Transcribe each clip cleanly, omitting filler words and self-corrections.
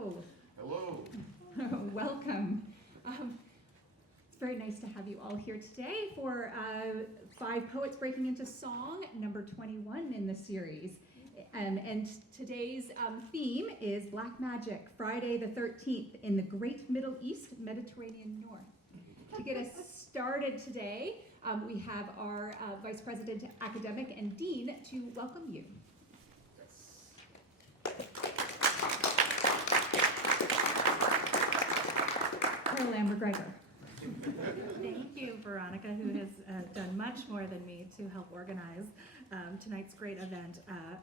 Hello. Hello. Welcome. It's very nice to have you all here today for 5 Poets Breaking into Song, number 21 in the series. And today's theme is Black Magic, Friday the 13th in the Great Middle East, Mediterranean North. To get us started today, we have our Vice President, Academic, and Dean to welcome you. Caroline McGregor. Thank you, Veronica, who has done much more than me to help organize tonight's great event.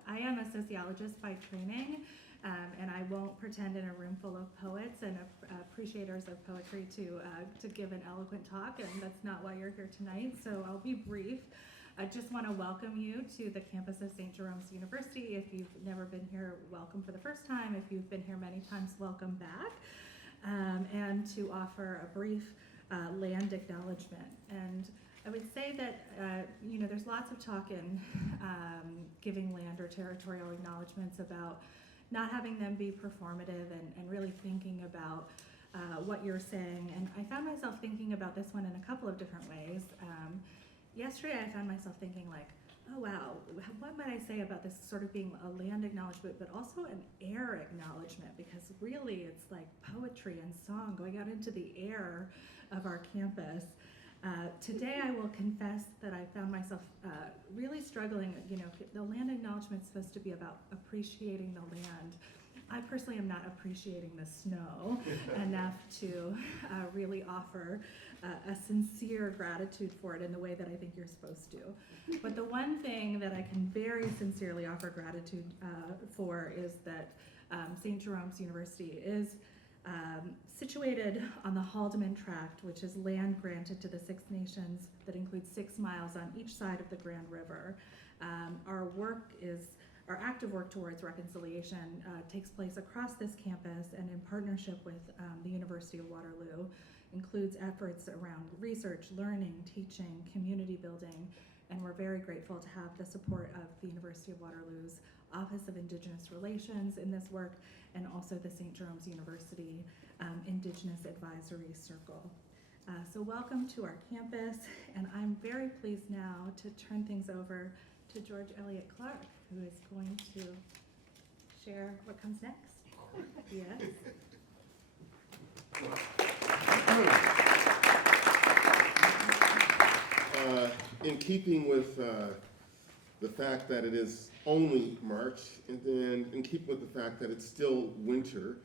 I am a sociologist by training, and I won't pretend in a room full of poets and appreciators of poetry to give an eloquent talk, and that's not why you're here tonight, so I'll be brief. I just want to welcome you to the campus of St. Jerome's University. If you've never been here, welcome for the first time. If you've been here many times, welcome back. And to offer a brief land acknowledgement. And I would say that, there's lots of talk in giving land or territorial acknowledgements about not having them be performative and really thinking about what you're saying. And I found myself thinking about this one in a couple of different ways. Yesterday I found myself thinking like, oh wow, what might I say about this sort of being a land acknowledgement, but also an air acknowledgement, because really it's like poetry and song going out into the air of our campus. Today I will confess that I found myself really struggling. The land acknowledgement is supposed to be about appreciating the land. I personally am not appreciating the snow enough to really offer a sincere gratitude for it in the way that I think you're supposed to. But the one thing that I can very sincerely offer gratitude for is that St. Jerome's University is situated on the Haldeman Tract, which is land granted to the Six Nations that includes 6 miles on each side of the Grand River. Our active work towards reconciliation takes place across this campus and in partnership with the University of Waterloo, includes efforts around research, learning, teaching, community building, and we're very grateful to have the support of the University of Waterloo's Office of Indigenous Relations in this work, and also the St. Jerome's University Indigenous Advisory Circle. So welcome to our campus, and I'm very pleased now to turn things over to George Elliott Clarke, who is going to share what comes next. Yes. In keeping with the fact that it is only March, and then in keeping with the fact that it's still winter,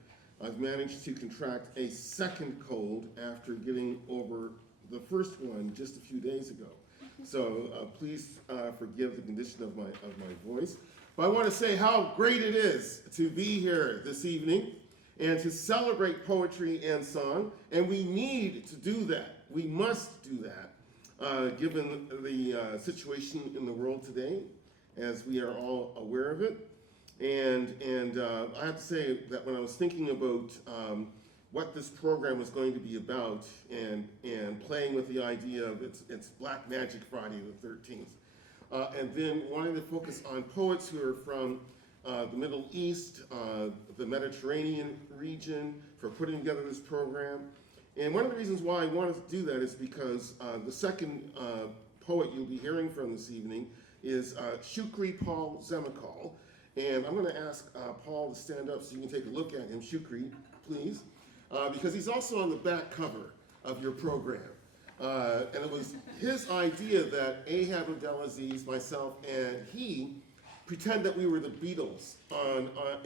I've managed to contract a second cold after getting over the first one just a few days ago. So please forgive the condition of my voice. But I want to say how great it is to be here this evening and to celebrate poetry and song. And we need to do that. We must do that, given the situation in the world today, as we are all aware of it. And I have to say that when I was thinking about what this program was going to be about and playing with the idea of it's Black Magic Friday the 13th. And then wanting to focus on poets who are from the Middle East, the Mediterranean region, for putting together this program. And one of the reasons why I wanted to do that is because the second poet you'll be hearing from this evening is Choucri Paul Zemokhol. And I'm going to ask Paul to stand up so you can take a look at him. Choucri, please. Because he's also on the back cover of your program. And it was his idea that Ahab Abdelaziz, myself, and he pretend that we were the Beatles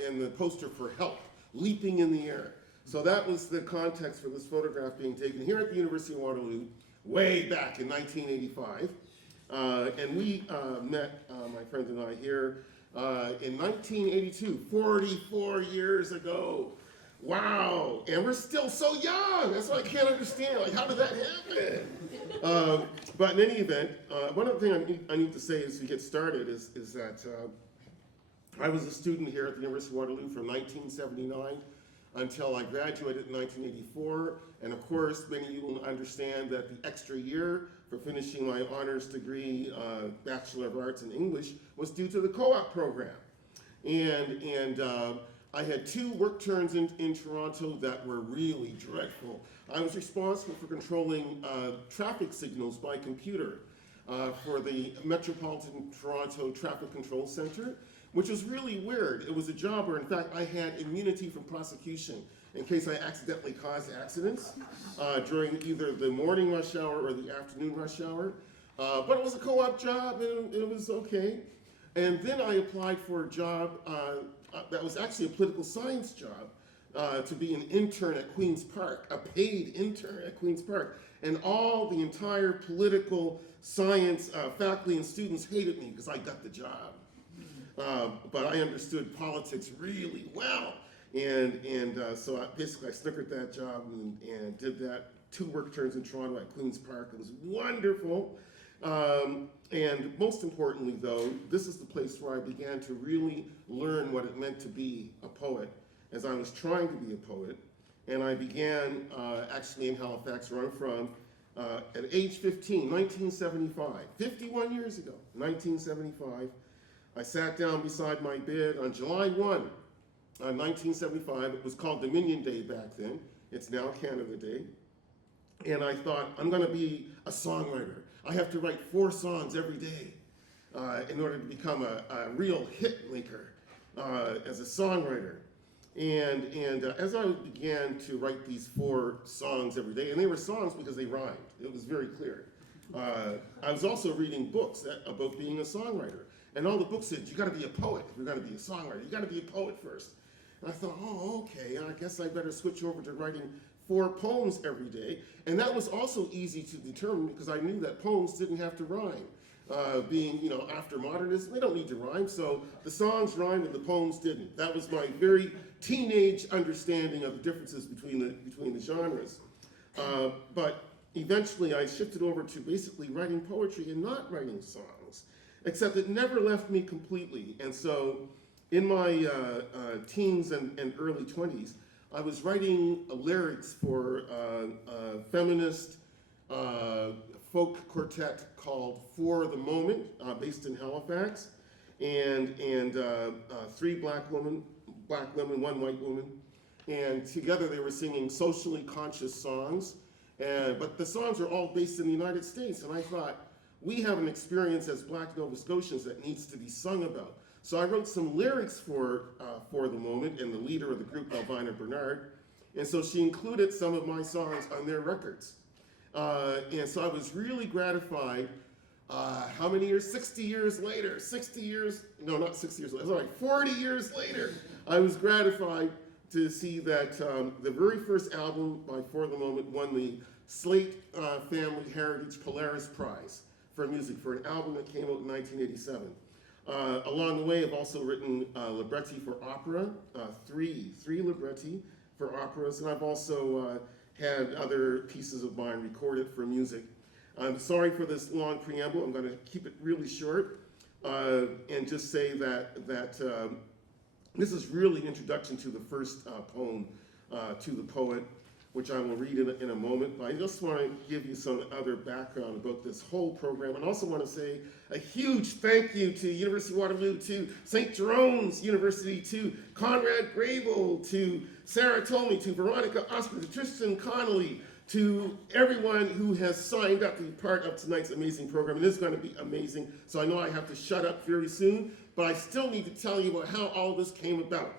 in the poster for Help, leaping in the air. So that was the context for this photograph being taken here at the University of Waterloo way back in 1985. And we met, my friend and I here, in 1982, 44 years ago. Wow, and we're still so young. That's what I can't understand. Like, how did that happen? But in any event, one other thing I need to say as we get started is that I was a student here at the University of Waterloo from 1979 until I graduated in 1984. And of course, many of you will understand that the extra year for finishing my honors degree, Bachelor of Arts in English, was due to the co-op program. And I had 2 work turns in Toronto that were really dreadful. I was responsible for controlling traffic signals by computer for the Metropolitan Toronto Traffic Control Center, which was really weird. It was a job where, in fact, I had immunity from prosecution in case I accidentally caused accidents during either the morning rush hour or the afternoon rush hour. But it was a co-op job, and it was okay. And then I applied for a job that was actually a political science job, to be an intern at Queen's Park, a paid intern at Queen's Park. And the entire political science faculty and students hated me because I got the job. But I understood politics really well. So I snookered that job and did that 2 work turns in Toronto at Queen's Park. It was wonderful. And most importantly, though, this is the place where I began to really learn what it meant to be a poet, as I was trying to be a poet. And I began actually in Halifax, where I'm from, at age 15, 1975, 51 years ago, 1975. I sat down beside my bed on July 1, 1975. It was called Dominion Day back then. It's now Canada Day. And I thought, I'm going to be a songwriter. I have to write 4 songs every day in order to become a real hit maker as a songwriter. And as I began to write these 4 songs every day, and they were songs because they rhymed. It was very clear. I was also reading books about being a songwriter. And all the books said, you got to be a poet if you're going to be a songwriter. You got to be a poet first. And I thought, oh, okay, I guess I better switch over to writing 4 poems every day. And that was also easy to determine because I knew that poems didn't have to rhyme. Being, after modernism, they don't need to rhyme. So the songs rhymed and the poems didn't. That was my very teenage understanding of the differences between the genres. But eventually I shifted over to basically writing poetry and not writing songs, except it never left me completely. And so in my teens and early 20s, I was writing lyrics for a feminist folk quartet called For the Moment, based in Halifax, and 3 black women, 1 white woman, and together they were singing socially conscious songs, but the songs are all based in the United States, and I thought, we have an experience as Black Nova Scotians that needs to be sung about. So I wrote some lyrics for the Moment, and the leader of the group, Elvina Bernard, and so she included some of my songs on their records. And so I was really gratified. How many years? 60 years later, 40 years later, I was gratified to see that the very first album by For the Moment won the Slate Family Heritage Polaris Prize for music for an album that came out in 1987. Along the way, I've also written libretti for opera, 3 libretti for operas, and I've also had other pieces of mine recorded for music. I'm sorry for this long preamble. I'm going to keep it really short and just say that this is really an introduction to the first poem to the poet, which I will read in a moment. But I just want to give you some other background about this whole program, and also want to say a huge thank you to University of Waterloo, to St. Jerome's University, to Conrad Grable, to Sarah Tomey, to Veronica Oscar, to Tristan Connolly, to everyone who has signed up to be part of tonight's amazing program. It is going to be amazing, so I know I have to shut up very soon, but I still need to tell you about how all this came about.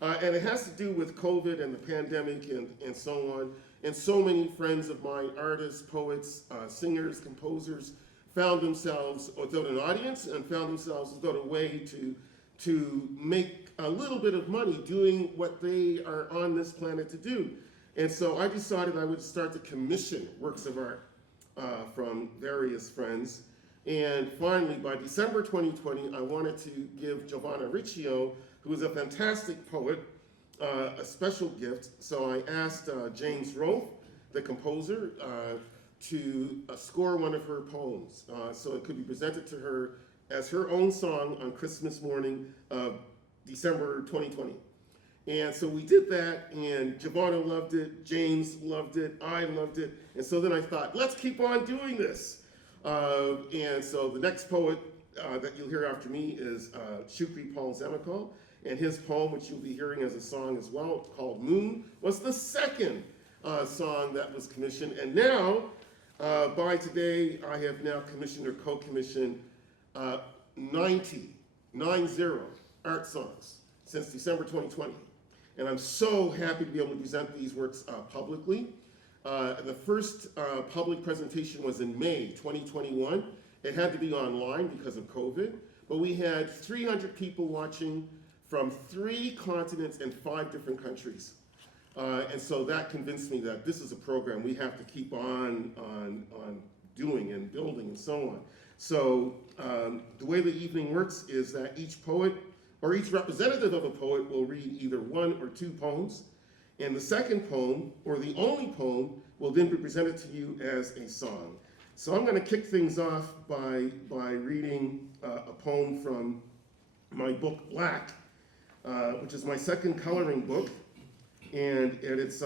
And it has to do with COVID and the pandemic and so on. And so many friends of mine, artists, poets, singers, composers, found themselves without an audience and found themselves without a way to make a little bit of money doing what they are on this planet to do. And so I decided I would start to commission works of art from various friends. And finally, by December 2020, I wanted to give Giovanna Riccio, who is a fantastic poet, a special gift. So I asked James Rolfe, the composer, to score one of her poems. So it could be presented to her as her own song on Christmas morning of December 2020. And so we did that, and Giovanna loved it, James loved it, I loved it. And so then I thought, let's keep on doing this. And so the next poet that you'll hear after me is Choucri Zemokhol. And his poem, which you'll be hearing as a song as well, called Moon, was the second song that was commissioned. And now, by today, I have now commissioned or co-commissioned 90 art songs since December 2020. And I'm so happy to be able to present these works publicly. The first public presentation was in May 2021. It had to be online because of COVID, but we had 300 people watching from 3 continents and 5 different countries. And so that convinced me that this is a program we have to keep on doing and building and so on. So the way the evening works is that each poet or each representative of a poet will read either 1 or 2 poems, and the second poem, or the only poem, will then be presented to you as a song. So I'm going to kick things off by reading a poem from my book, Black, which is my second coloring book, and it's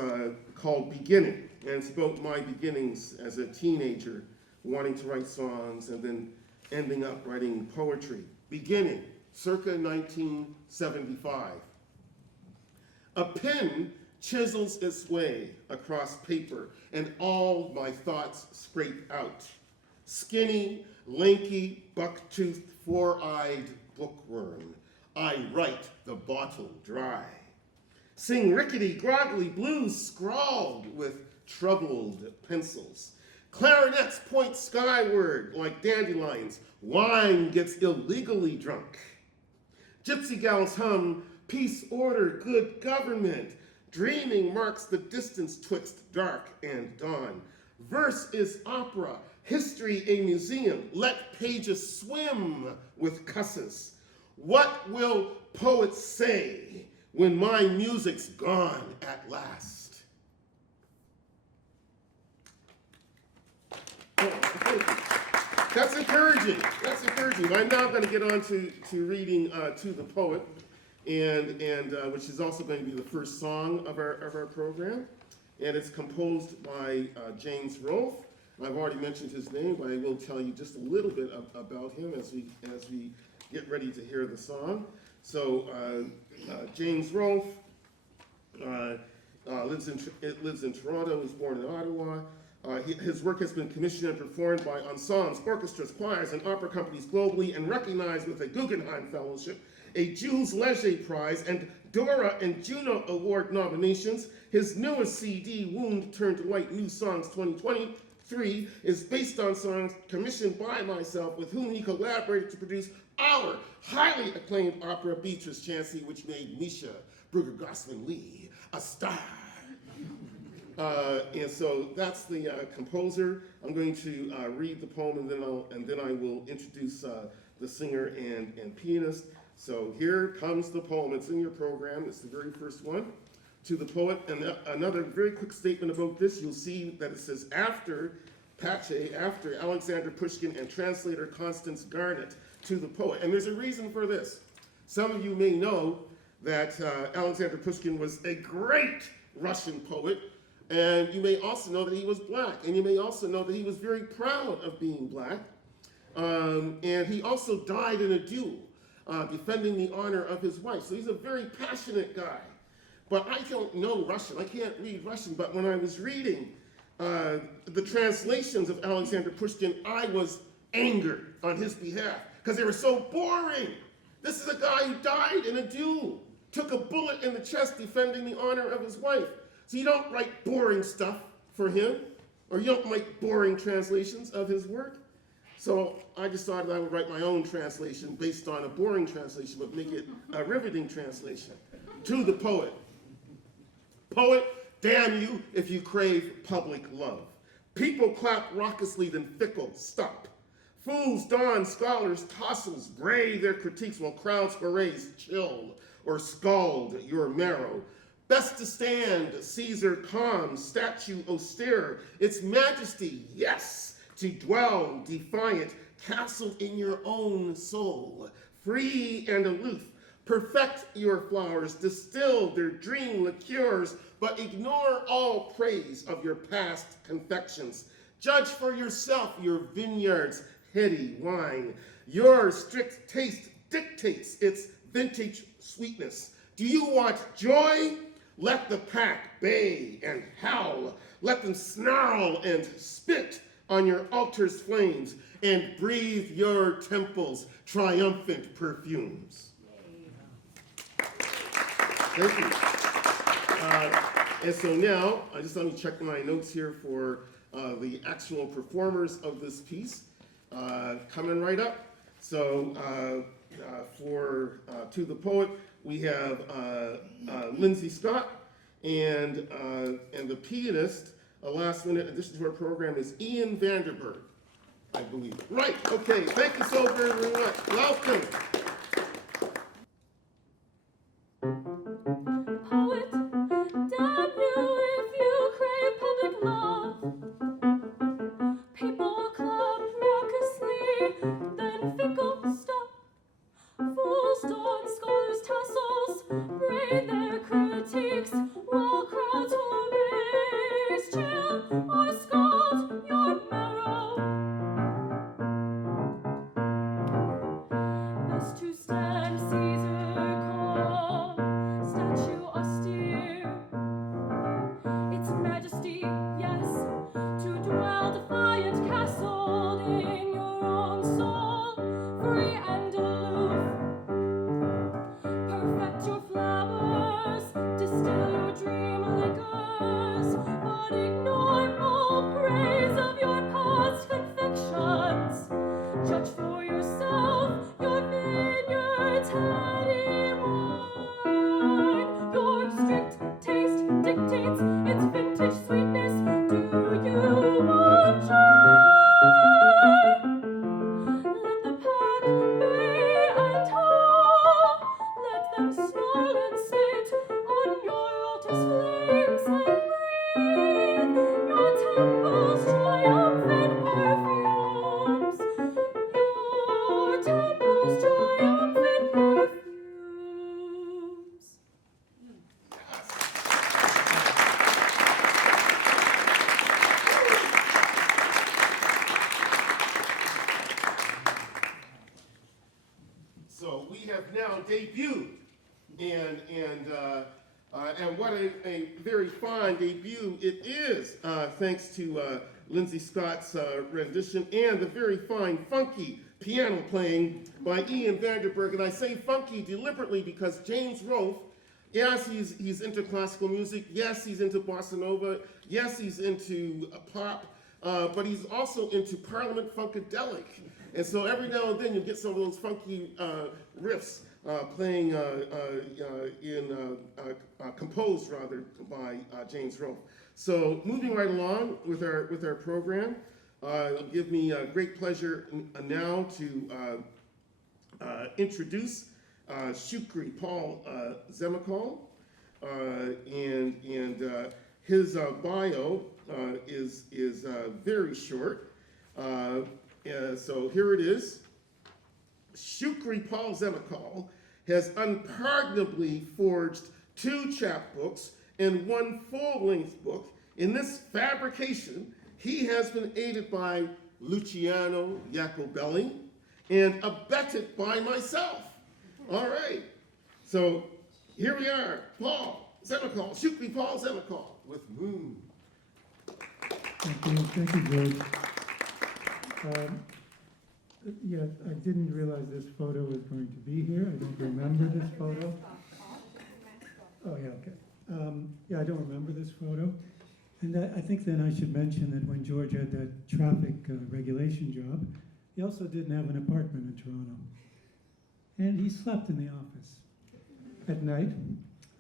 called Beginning, and it's about my beginnings as a teenager, wanting to write songs and then ending up writing poetry. Beginning, circa 1975. A pen chisels its way across paper, and all my thoughts scrape out. Skinny, lanky, buck-toothed, four-eyed bookworm, I write the bottle dry. Sing rickety, groggly blues scrawled with troubled pencils. Clarinets point skyward like dandelions. Wine gets illegally drunk. Gypsy gals hum, peace, order, good government. Dreaming marks the distance twixt dark and dawn. Verse is opera, history a museum. Let pages swim with cusses. What will poets say when my music's gone at last? That's encouraging. That's encouraging. I'm now going to get on to reading To the Poet, and which is also going to be the first song of our program. And it's composed by James Rolfe. I've already mentioned his name, but I will tell you just a little bit about him as we get ready to hear the song. So James Rolfe lives in Toronto. Was born in Ottawa. His work has been commissioned and performed by ensembles, orchestras, choirs, and opera companies globally, and recognized with a Guggenheim Fellowship, a Jules Leger Prize, and Dora and Juno Award nominations. His newest CD, Wound Turned to White, New Songs 2023, is based on songs commissioned by myself, with whom he collaborated to produce our highly acclaimed opera, Beatrice Chansey, which made Misha Bruegger-Gossman-Lee a star. And so that's the composer. I'm going to read the poem, and then I will introduce the singer and pianist. So here comes the poem. It's in your program. It's the very first one. To the Poet. And another very quick statement about this. You'll see that it says after Pache, after Alexander Pushkin and translator Constance Garnett, to the poet. And there's a reason for this. Some of you may know that Alexander Pushkin was a great Russian poet. And you may also know that he was black. And you may also know that he was very proud of being black. And he also died in a duel, defending the honor of his wife. So he's a very passionate guy. But I don't know Russian. I can't read Russian. But when I was reading the translations of Alexander Pushkin, I was angered on his behalf because they were so boring. This is a guy who died in a duel, took a bullet in the chest defending the honor of his wife. So you don't write boring stuff for him, or you don't write boring translations of his work. So I decided I would write my own translation based on a boring translation, but make it a riveting translation. To the Poet. Poet, damn you if you crave public love. People clap raucously, then fickle, stop. Fools don scholars' tassels, bray their critiques while crowds hoorays chill or scald your marrow. Best to stand, Caesar calm, statue austere, its majesty, yes, to dwell defiant, castled in your own soul, free and aloof. Perfect your flowers, distill their dream liqueurs, but ignore all praise of your past confections. Judge for yourself your vineyard's heady wine. Your strict taste dictates its vintage sweetness. Do you want joy? Let the pack bay and howl. Let them snarl and spit on your altar's flames and breathe your temple's triumphant perfumes. Thank you. And so now, just let me check my notes here for the actual performers of this piece. Coming right up. So to the poet, we have Lindsay Scott, and the pianist, a last minute addition to our program, is Ian Vanderberg, I believe. Right, okay, thank you so very, very much. Welcome. Poet, damn you if you crave public love. People clap raucously, then fickle stop. Fools don scholars' tassels, braid their critiques, while crowds will raise, chill, or scald your marrow. Best to stand Caesar calm, statue austere, its majesty, yes, to dwell defiant castled in your own soul, free and aloof. Perfect your flowers, distill your dream liquors, but ignore all praise of your past confections. Judge for yourself, your vineyard's heady wine. Your strict taste dictates its vintage sweetness. Do you want joy? Let the pack bay and howl. Let them snarl and spit on your altar's flames and breathe your temple's triumphant perfumes. Your temple's triumphant perfumes. So we have now debuted, and what a very fine debut it is, thanks to Lindsay Scott's rendition and the very fine, funky piano playing by Ian Vanderberg. And I say funky deliberately because James Rolfe, yes, he's into classical music, yes, he's into bossa nova, yes, he's into pop, but he's also into Parliament Funkadelic. And so every now and then you'll get some of those funky riffs playing composed rather by James Rolfe. So moving right along with our program, it'll give me great pleasure now to introduce Choucri Paul Zemokhol, and his bio is very short. So here it is. Choucri Paul Zemokhol has unpardonably forged 2 chapbooks and 1 full-length book. In this fabrication, he has been aided by Luciano Jacobelli and abetted by myself. All right. So here we are, Paul Zemokhol, Choucri Paul Zemokhol with Moon. Thank you, George. Yeah, I didn't realize this photo was going to be here. I don't remember this photo. Oh, yeah, okay. Yeah, I don't remember this photo. And I think then I should mention that when George had that traffic regulation job, he also didn't have an apartment in Toronto. And he slept in the office at night.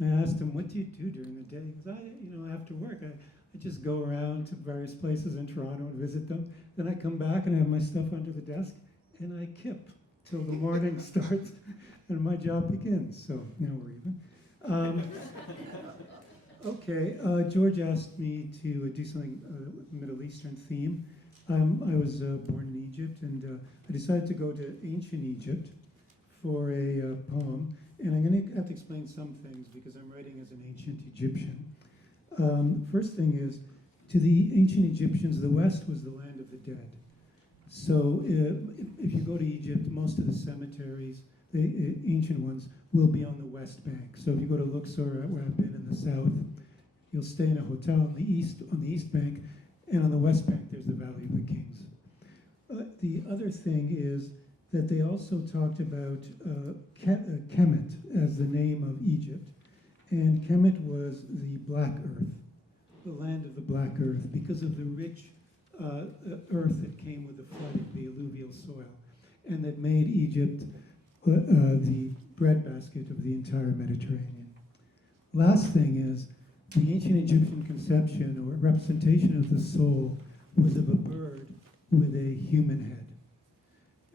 I asked him, what do you do during the day? He goes, after work, I just go around to various places in Toronto and visit them. Then I come back and I have my stuff under the desk, and I kip till the morning starts and my job begins. So now we're even. Okay, George asked me to do something with Middle Eastern theme. I was born in Egypt, and I decided to go to ancient Egypt for a poem. And I'm going to have to explain some things because I'm writing as an ancient Egyptian. First thing is, to the ancient Egyptians, the West was the land of the dead. So if you go to Egypt, most of the cemeteries, the ancient ones, will be on the West Bank. So if you go to Luxor, where I've been in the south, you'll stay in a hotel on the East Bank, and on the West Bank there's the Valley of the Kings. The other thing is that they also talked about Kemet as the name of Egypt. And Kemet was the Black Earth, the land of the Black Earth, because of the rich earth that came with the flooding, the alluvial soil, and that made Egypt the breadbasket of the entire Mediterranean. Last thing is, the ancient Egyptian conception or representation of the soul was of a bird with a human head.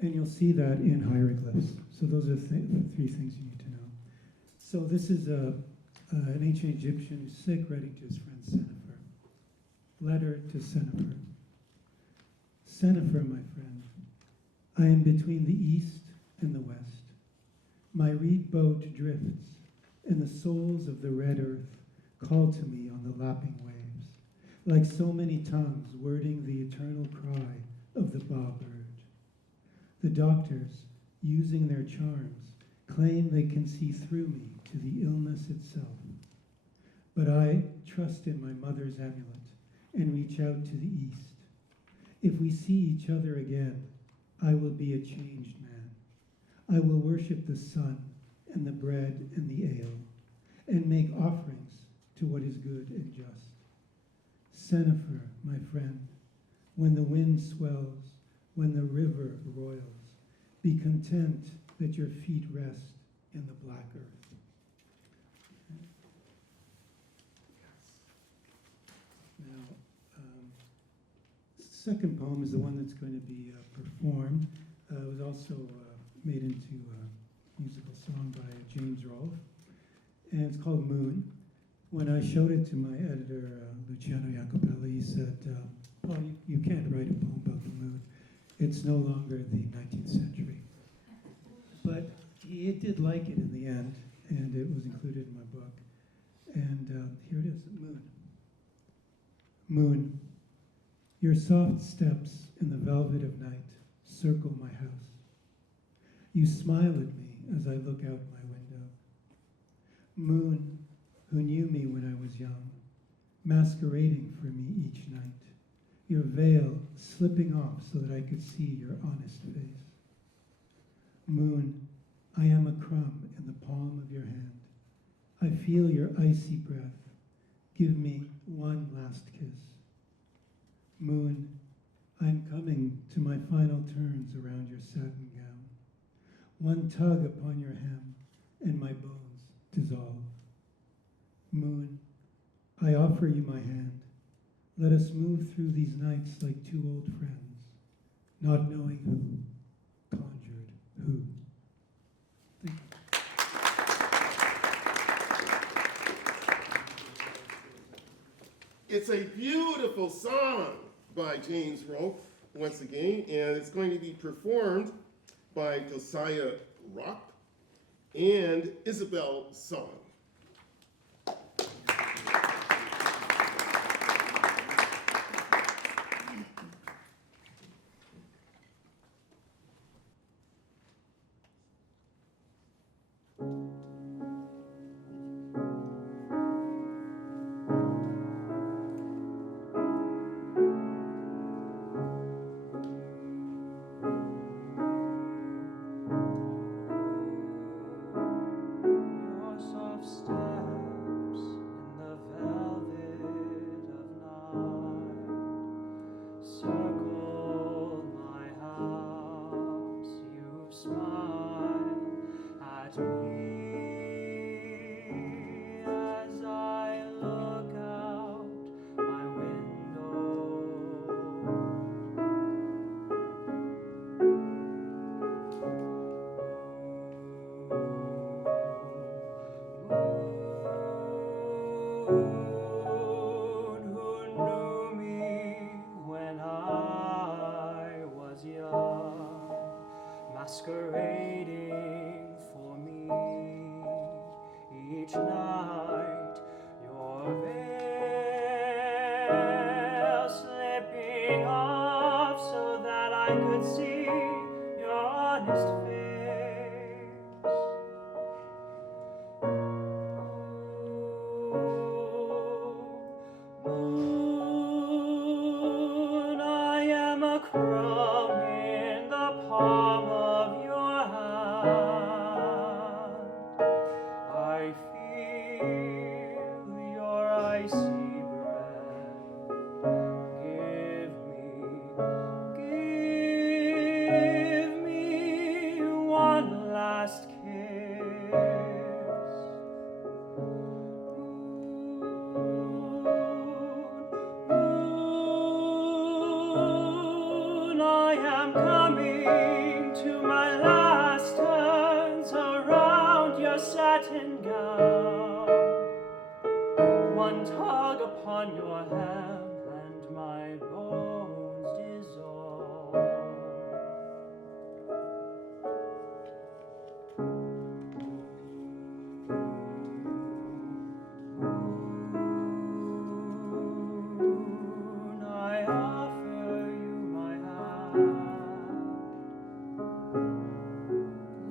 And you'll see that in hieroglyphs. So those are three things you need to know. So this is an ancient Egyptian who's sick, writing to his friend Senefer. Letter to Senefer. Senefer, my friend, I am between the east and the west. My reed boat drifts, and the souls of the red earth call to me on the lapping waves, like so many tongues wording the eternal cry of the bawbird. The doctors, using their charms, claim they can see through me to the illness itself. But I trust in my mother's amulet and reach out to the east. If we see each other again, I will be a changed man. I will worship the sun and the bread and the ale, and make offerings to what is good and just. Senefer, my friend, when the wind swells, when the river roils, be content that your feet rest in the black earth. Now, second poem is the one that's going to be performed. It was also made into a musical song by James Rolfe, and it's called Moon. When I showed it to my editor, Luciano Jacopelli, he said, Paul, you can't write a poem about the moon. It's no longer the 19th century. But he did like it in the end, and it was included in my book. And here it is, Moon. Moon, your soft steps in the velvet of night circle my house. You smile at me as I look out my window. Moon, who knew me when I was young, masquerading for me each night, your veil slipping off so that I could see your honest face. Moon, I am a crumb in the palm of your hand. I feel your icy breath. Give me one last kiss. Moon, I'm coming to my final turns around your satin gown. One tug upon your hem, and my bones dissolve. Moon, I offer you my hand. Let us move through these nights like two old friends, not knowing who conjured who. Thank you. It's a beautiful song by James Rolfe, once again, and it's going to be performed by Josiah Rock and Isabel Song. Masquerading for me each night, your veil slipping off so that I could last face. Moon, I am a crumb in the palm of your hand. I feel your icy breath. Give me one last kiss. Moon, I am coming to my last turns around your satin gown. One tug upon your hem and my bones dissolve. Moon, I offer you my hand.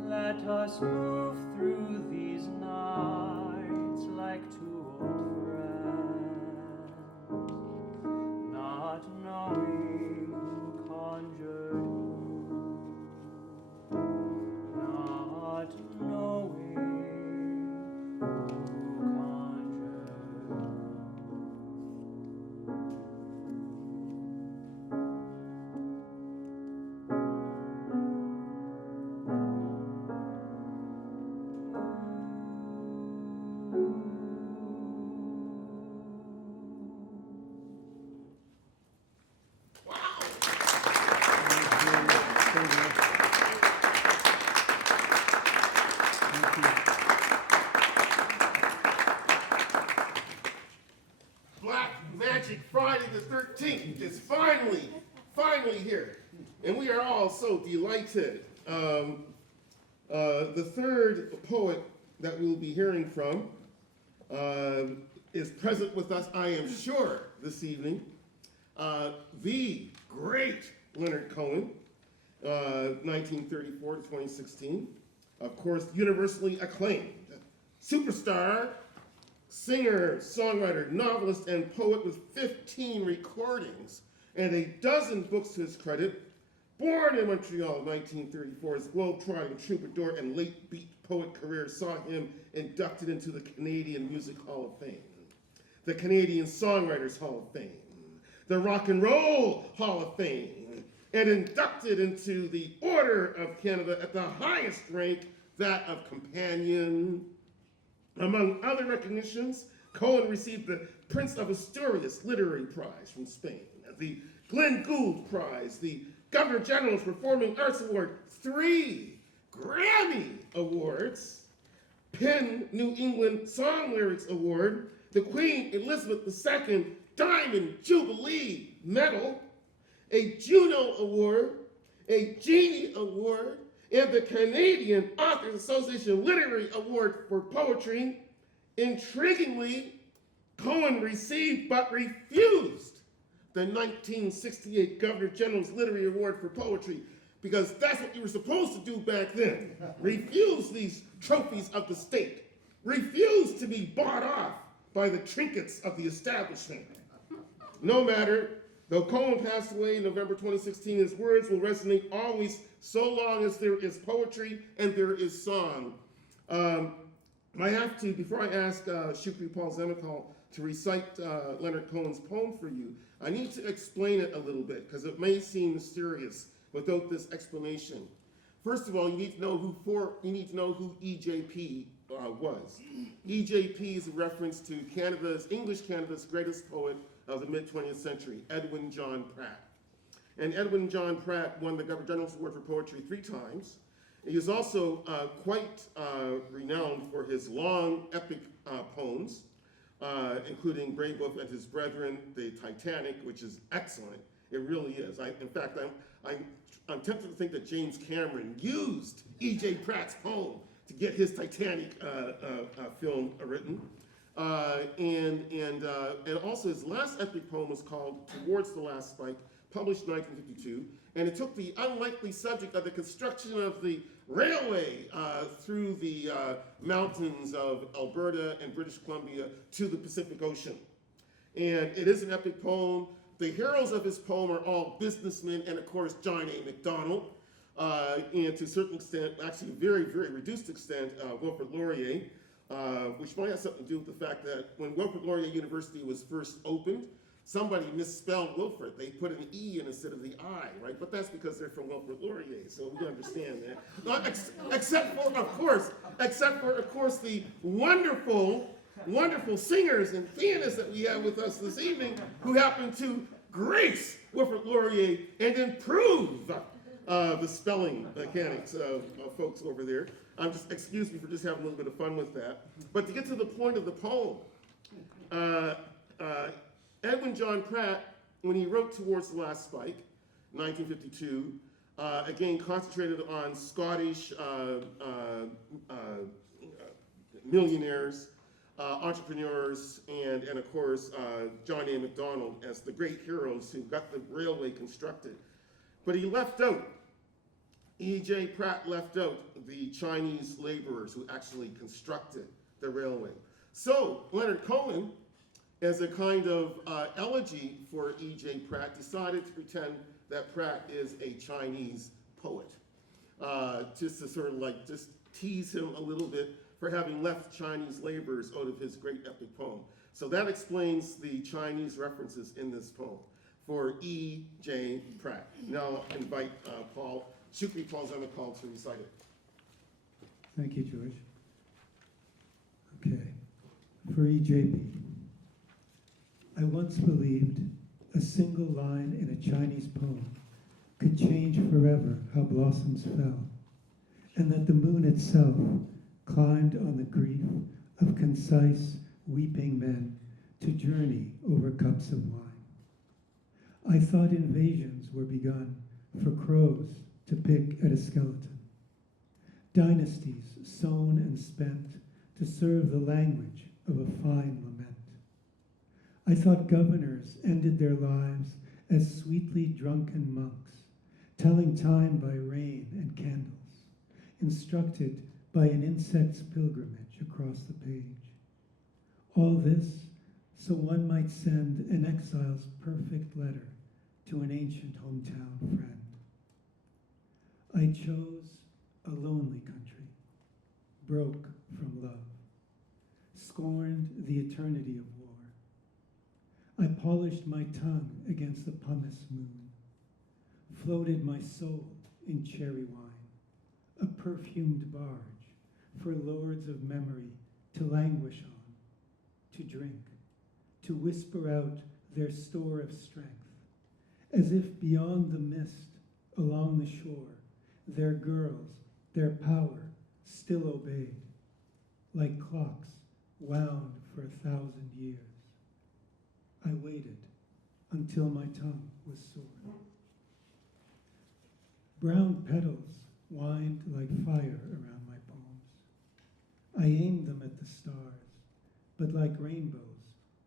Let us move through these nights like two old friends, not knowing who conjured who, not knowing who conjured who. Black Magic Friday the 13th is finally here. And we are all so delighted. The third poet that we will be hearing from is present with us, I am sure, this evening. The great Leonard Cohen, 1934 to 2016. Of course, universally acclaimed superstar, singer, songwriter, novelist, and poet with 15 recordings and a dozen books to his credit. Born in Montreal in 1934, his globe-trotting troubadour and late beat poet career saw him inducted into the Canadian Music Hall of Fame, the Canadian Songwriters Hall of Fame, the Rock and Roll Hall of Fame, and inducted into the Order of Canada at the highest rank, that of Companion. Among other recognitions, Cohen received the Prince of Asturias Literary Prize from Spain, the Glenn Gould Prize, the Governor General's Performing Arts Award, 3 Grammy Awards, Penn New England Song Lyrics Award, the Queen Elizabeth II Diamond Jubilee Medal, a Juno Award, a Genie Award, and the Canadian Authors Association Literary Award for Poetry. Intriguingly, Cohen received but refused the 1968 Governor General's Literary Award for Poetry, because that's what you were supposed to do back then. Refuse these trophies of the state. Refuse to be bought off by the trinkets of the establishment. No matter, though Cohen passed away in November 2016, his words will resonate always, so long as there is poetry and there is song. I have to, before I ask Choucri Paul Zemokhol to recite Leonard Cohen's poem for you, I need to explain it a little bit, because it may seem mysterious without this explanation. First of all, you need to know who E.J.P was. E.J.P is a reference to English Canada's greatest poet of the mid-20th century, Edwin John Pratt. And Edwin John Pratt won the Governor General's Award for Poetry 3 times. He is also quite renowned for his long, epic poems, including Brave Wolf and His Brethren, The Titanic, which is excellent. It really is. In fact, I'm tempted to think that James Cameron used E.J. Pratt's poem to get his Titanic film written. And also his last epic poem was called Towards the Last Spike, published in 1952, and it took the unlikely subject of the construction of the railway through the mountains of Alberta and British Columbia to the Pacific Ocean. And it is an epic poem. The heroes of his poem are all businessmen and, of course, John A. Macdonald, and to a certain extent, actually a very, very reduced extent, Wilfrid Laurier, which might have something to do with the fact that when Wilfrid Laurier University was first opened, somebody misspelled Wilfrid. They put an E in instead of the I, right? But that's because they're from Wilfrid Laurier, so we understand that. Except for, of course, the wonderful singers and pianists that we have with us this evening who happen to grace Wilfrid Laurier and improve the spelling mechanics of folks over there. Excuse me for just having a little bit of fun with that. But to get to the point of the poem, Edwin John Pratt, when he wrote Towards the Last Spike, 1952, again concentrated on Scottish millionaires, entrepreneurs, and of course, John A. Macdonald as the great heroes who got the railway constructed. But he left out, E.J. Pratt left out the Chinese laborers who actually constructed the railway. So Leonard Cohen, as a kind of elegy for E.J. Pratt, decided to pretend that Pratt is a Chinese poet, just to sort of like just tease him a little bit for having left Chinese laborers out of his great epic poem. So that explains the Chinese references in this poem for E.J. Pratt. Now I'll invite Choucri Paul Zemokhol to recite it. Thank you, George. Okay, for E.J.P. I once believed a single line in a Chinese poem could change forever how blossoms fell, and that the moon itself climbed on the grief of concise, weeping men to journey over cups of wine. I thought invasions were begun for crows to pick at a skeleton, dynasties sown and spent to serve the language of a fine lament. I thought governors ended their lives as sweetly drunken monks, telling time by rain and candles, instructed by an insect's pilgrimage across the page. All this so one might send an exile's perfect letter to an ancient hometown friend. I chose a lonely country, broke from love, scorned the eternity of war. I polished my tongue against the pumice moon, floated my soul in cherry wine, a perfumed barge for lords of memory to languish on, to drink, to whisper out their store of strength, as if beyond the mist along the shore, their girls, their power still obeyed, like clocks wound for 1,000 years. I waited until my tongue was sore. Brown petals whined like fire around my palms. I aimed them at the stars, but like rainbows,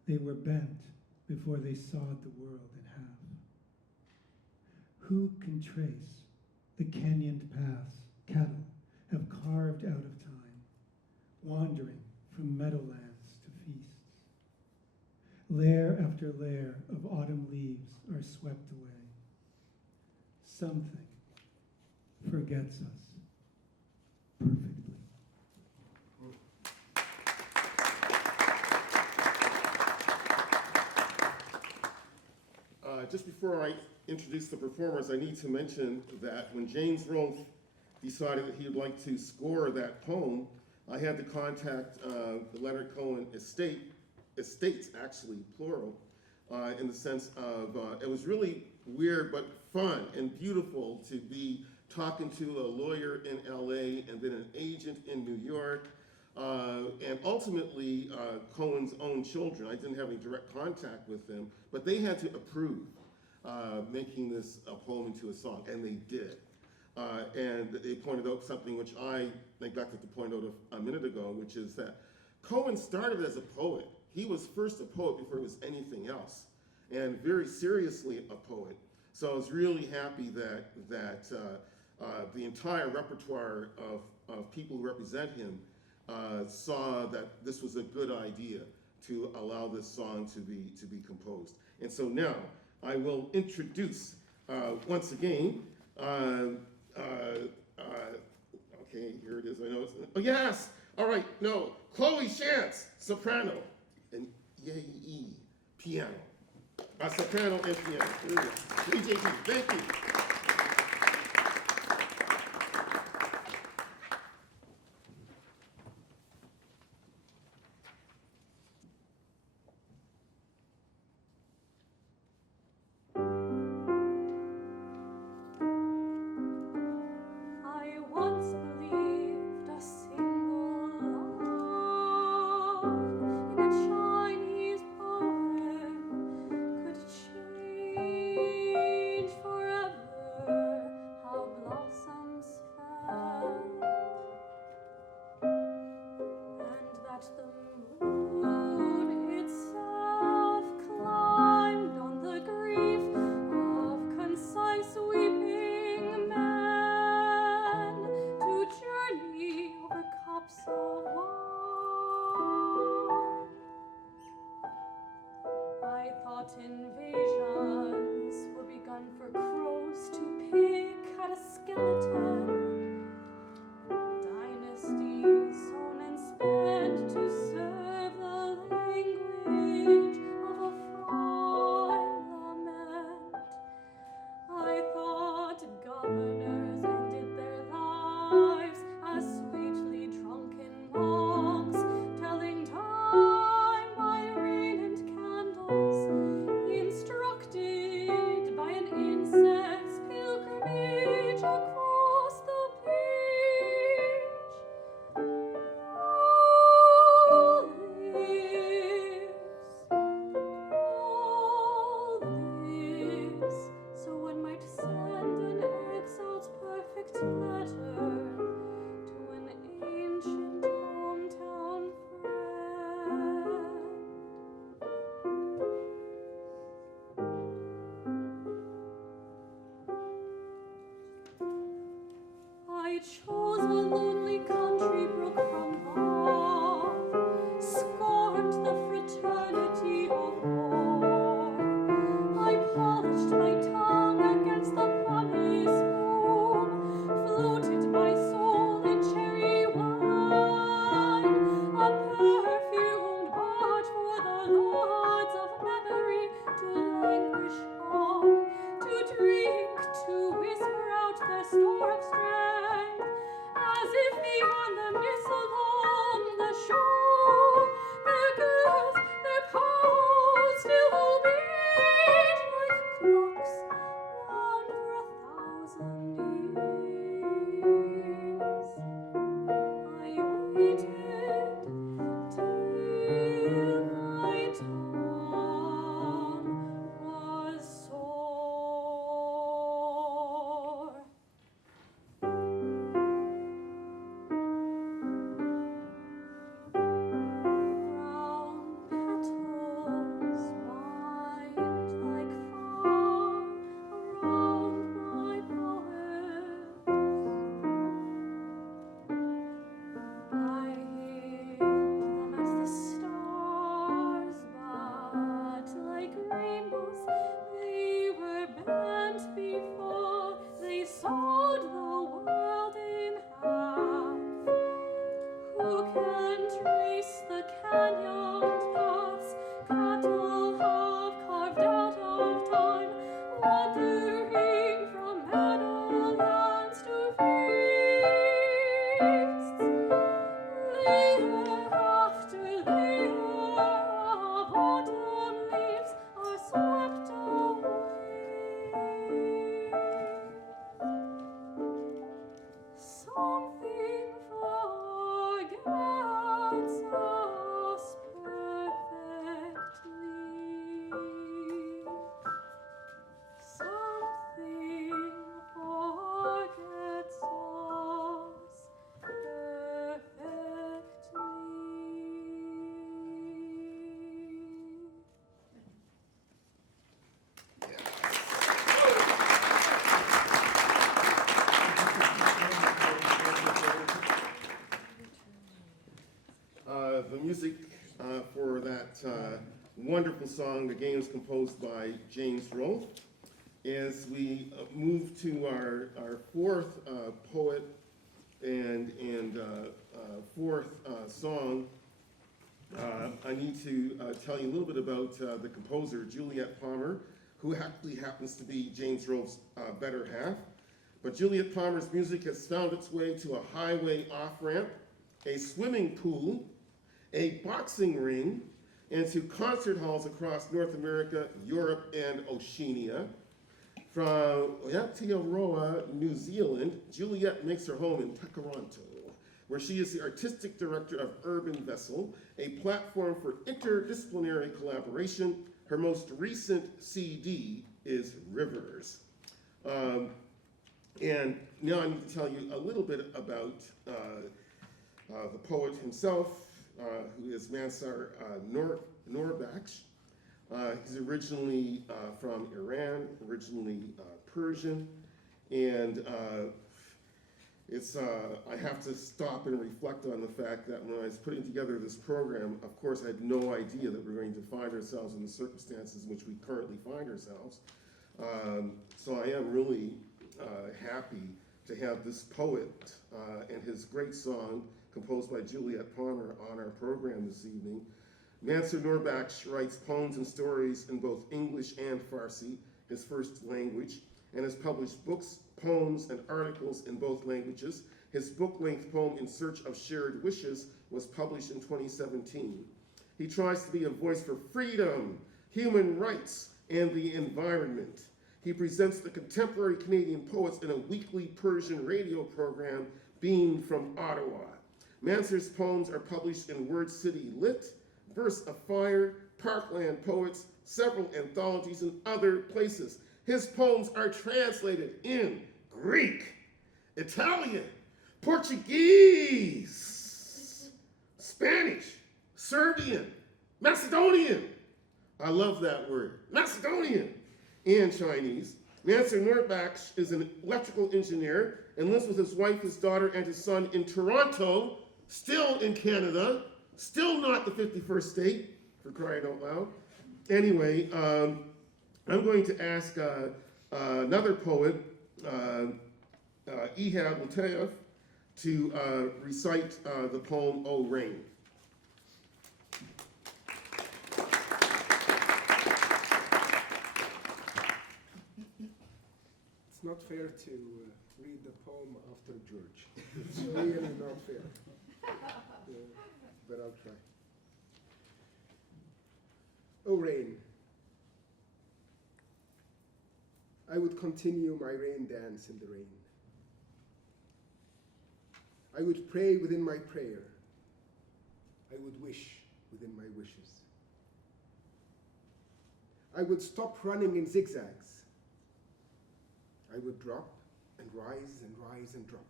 they were bent before they sawed the world in half. Who can trace the canyoned paths cattle have carved out of time, wandering from meadowlands to feasts? Layer after layer of autumn leaves are swept away. Something forgets us perfectly. Just before I introduce the performers, I need to mention that when James Rolfe decided that he would like to score that poem, I had to contact the Leonard Cohen estates actually, plural, in the sense of, it was really weird but fun and beautiful to be talking to a lawyer in LA and then an agent in New York, and ultimately Cohen's own children. I didn't have any direct contact with them, but they had to approve making this poem into a song, and they did. And they pointed out something which I neglected to point out a minute ago, which is that Cohen started as a poet. He was first a poet before he was anything else, and very seriously a poet. So I was really happy that the entire repertoire of people who represent him saw that this was a good idea to allow this song to be composed. And so now I will introduce once again. Okay, here it is. I know it's. Oh yes. All right. No, Chloe Shantz, soprano, and E.J.P, piano. Soprano and piano. Here it is. E.J.P. Thank you. I once believed a single line in a Chinese poem could change forever how blossoms fell, and that the moon itself climbed on the grief of concise weeping men to journey over cups of wine. I thought invasions were begun for crows to pick at a skeleton, dynasties sown and spent to serve the language of a fine lament. I thought governors ended their lives as sweetly drunken monks, telling time by rain and candles, instructed by an incense pilgrimage across the beach. All this, so one might send an exile's perfect letter to an ancient hometown friend. I chose a lonely country brook from love, scorned the fraternity of war. I polished my tongue against the pumice boom, floated my soul in cherry wine, a perfumed bud for the lords of memory to languish on, to drink, to whisper out their store of strength, as if beyond the mist along the shore, their girls, their pulse still beat like clocks wound for 1,000 years. I waited till my tongue was sore. Brown petals wind like far around my poems. I hid them as the stars, but like rainbows they were bent before they sawed the world in half. Who can trace the canyoned paths cattle have carved out of time, wandering from meadowlands to feasts? Layer after layer of autumn leaves are swept away. Something forgets us music for that wonderful song, The Game is composed by James Rolfe. As we move to our fourth poet and fourth song, I need to tell you a little bit about the composer, Juliet Palmer, who actually happens to be James Rolfe's better half. But Juliet Palmer's music has found its way to a highway off-ramp, a swimming pool, a boxing ring, and to concert halls across North America, Europe, and Oceania. From Aotearoa, New Zealand, Juliet makes her home in Toronto, where she is the artistic director of Urban Vessel, a platform for interdisciplinary collaboration. Her most recent CD is Rivers. And now I need to tell you a little bit about the poet himself, who is Mansour Noorbakhsh. He's originally from Iran, originally Persian, and I have to stop and reflect on the fact that when I was putting together this program, of course, I had no idea that we were going to find ourselves in the circumstances in which we currently find ourselves. So I am really happy to have this poet and his great song composed by Juliet Palmer on our program this evening. Mansour Noorbakhsh writes poems and stories in both English and Farsi, his first language, and has published books, poems, and articles in both languages. His book-length poem, In Search of Shared Wishes, was published in 2017. He tries to be a voice for freedom, human rights, and the environment. He presents the contemporary Canadian poets in a weekly Persian radio program beamed from Ottawa. Mansour's poems are published in Word City Lit, Verse of Fire, Parkland Poets, several anthologies, and other places. His poems are translated in Greek, Italian, Portuguese, Spanish, Serbian, Macedonian. I love that word, Macedonian, and Chinese. Mansour Noorbakhsh is an electrical engineer and lives with his wife, his daughter, and his son in Toronto, still in Canada, still not the 51st state, for crying out loud. Anyway, I'm going to ask another poet, Elliott to recite the poem, O Rain. It's not fair to read the poem after George. It's really not fair. But I'll try. O rain, I would continue my rain dance in the rain. I would pray within my prayer. I would wish within my wishes. I would stop running in zigzags. I would drop and rise and rise and drop.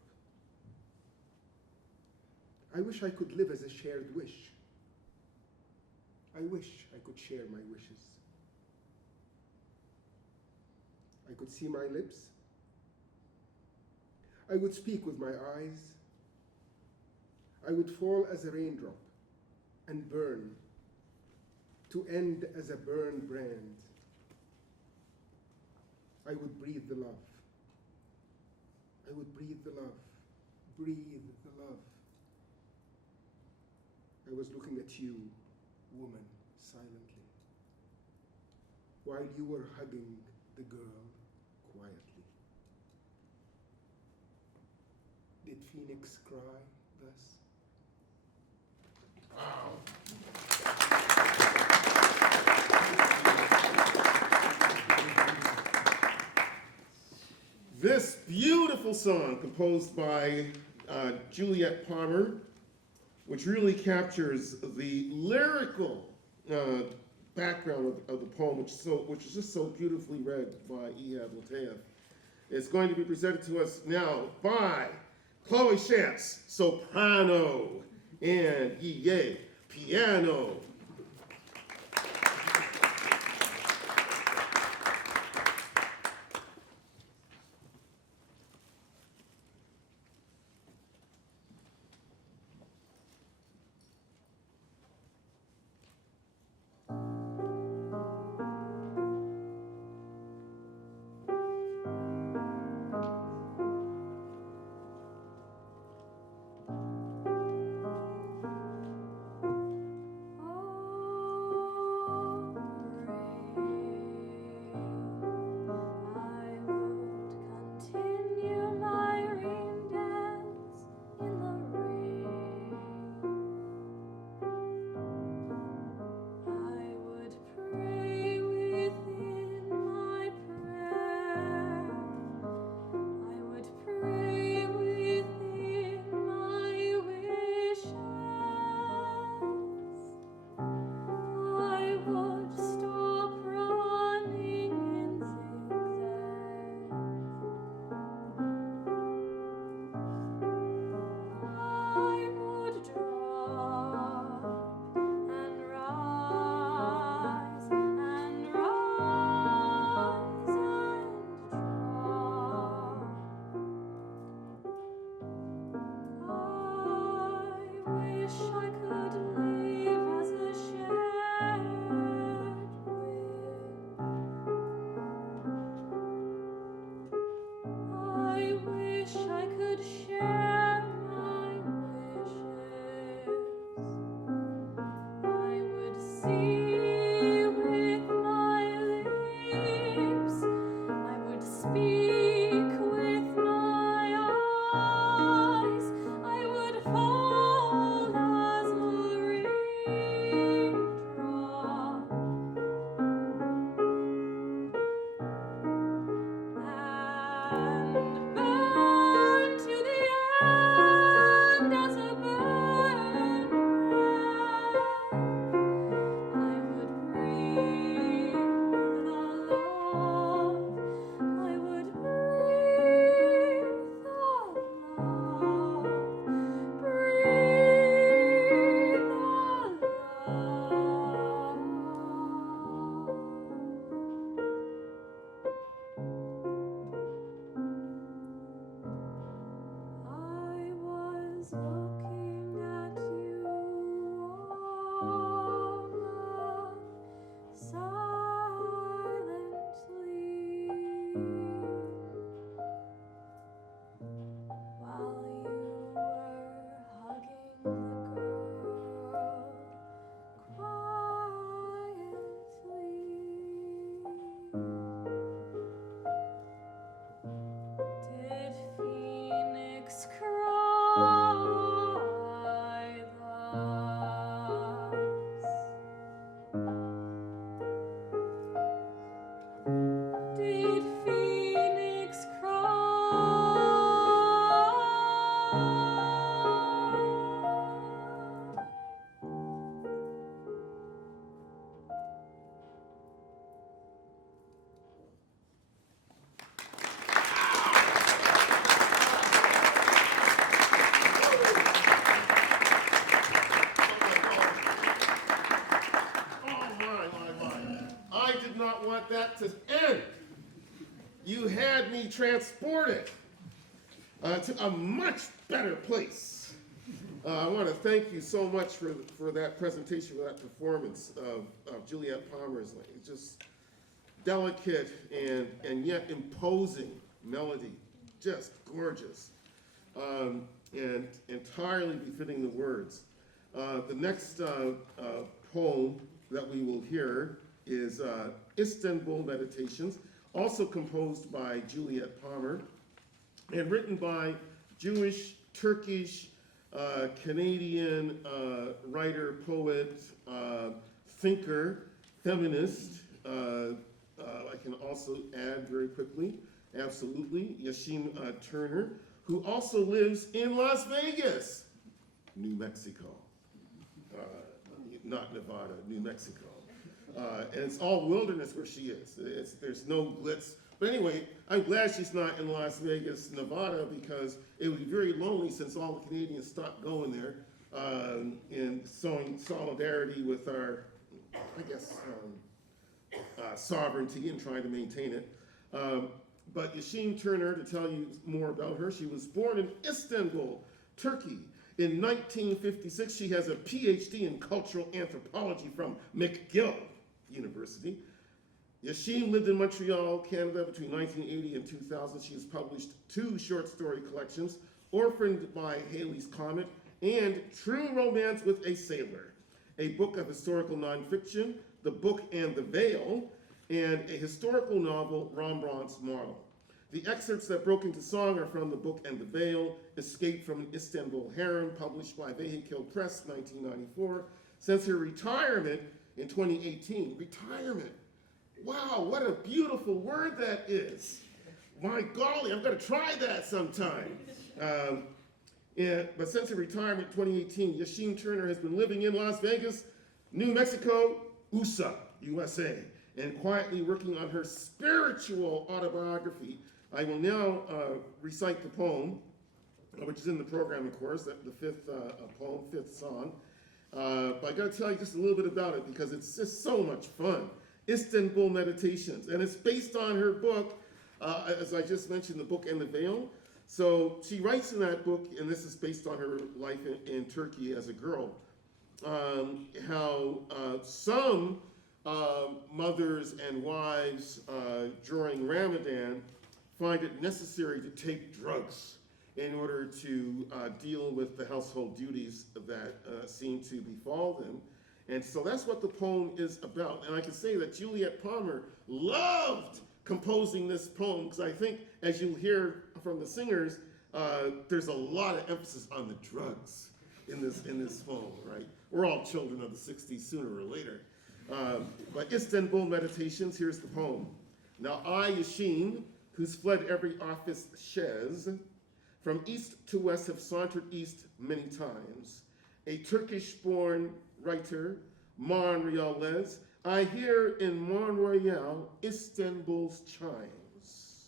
I wish I could live as a shared wish. I wish I could share my wishes. I could see my lips. I would speak with my eyes. I would fall as a raindrop and burn, to end as a burned brand. I would breathe the love. I would breathe the love. Breathe the love. I was looking at you, woman, silently, while you were hugging the girl quietly. Did Phoenix cry thus? Wow. This beautiful song, composed by Juliet Palmer, which really captures the lyrical background of the poem, which is just so beautifully read by Elliott. It's going to be presented to us now by Chloe Shantz, soprano, and Ye, piano. looking at you all silently while you were hugging the girl quietly. Did Phoenix cry thus? Did Phoenix cry? I did not want that to end. You had me transported to a much better place. I want to thank you so much for that presentation, for that performance of Juliet Palmer's. It's just delicate and yet imposing melody, just gorgeous, and entirely befitting the words. The next poem that we will hear is Istanbul Meditations, also composed by Juliet Palmer and written by Jewish, Turkish, Canadian writer, poet, thinker, feminist. I can also add very quickly, absolutely, Yeshim Ternar, who also lives in Las Vegas, New Mexico. Not Nevada, New Mexico. And it's all wilderness where she is. There's no glitz. But anyway, I'm glad she's not in Las Vegas, Nevada, because it would be very lonely since all the Canadians stopped going there in showing solidarity with our, I guess, sovereignty and trying to maintain it. But Yeshim Ternar, to tell you more about her, she was born in Istanbul, Turkey. In 1956, she has a PhD in cultural anthropology from McGill University. Yeshim lived in Montreal, Canada between 1980 and 2000. She has published 2 short story collections, Orphaned by Halley's Comet and True Romance with a Sailor, a book of historical nonfiction, The Book and the Veil, and a historical novel, Rembrandt's Model. The excerpts that broke into song are from The Book and the Veil, Escape from an Istanbul Harem, published by Vehicle Press, 1994. Since her retirement in 2018, retirement. Wow, what a beautiful word that is. My golly, I'm gonna try that sometime. But since her retirement in 2018, Yeshim Ternar has been living in Las Vegas, New Mexico, USA, and quietly working on her spiritual autobiography. I will now recite the poem, which is in the program, of course, the 5th poem, 5th song. But I gotta tell you just a little bit about it because it's just so much fun. Istanbul Meditations, and it's based on her book, as I just mentioned, The Book and the Veil. So she writes in that book, and this is based on her life in Turkey as a girl, how some mothers and wives during Ramadan find it necessary to take drugs in order to deal with the household duties that seem to befall them. And so that's what the poem is about. And I can say that Juliet Palmer loved composing this poem because I think, as you'll hear from the singers, there's a lot of emphasis on the drugs in this poem, right? We're all children of the 60s sooner or later. But Istanbul Meditations, here's the poem. Now I, Yeshim, who's fled every office chaise, from east to west have sauntered east many times. A Turkish-born writer, Monrealese, I hear in Montreal Istanbul's chimes,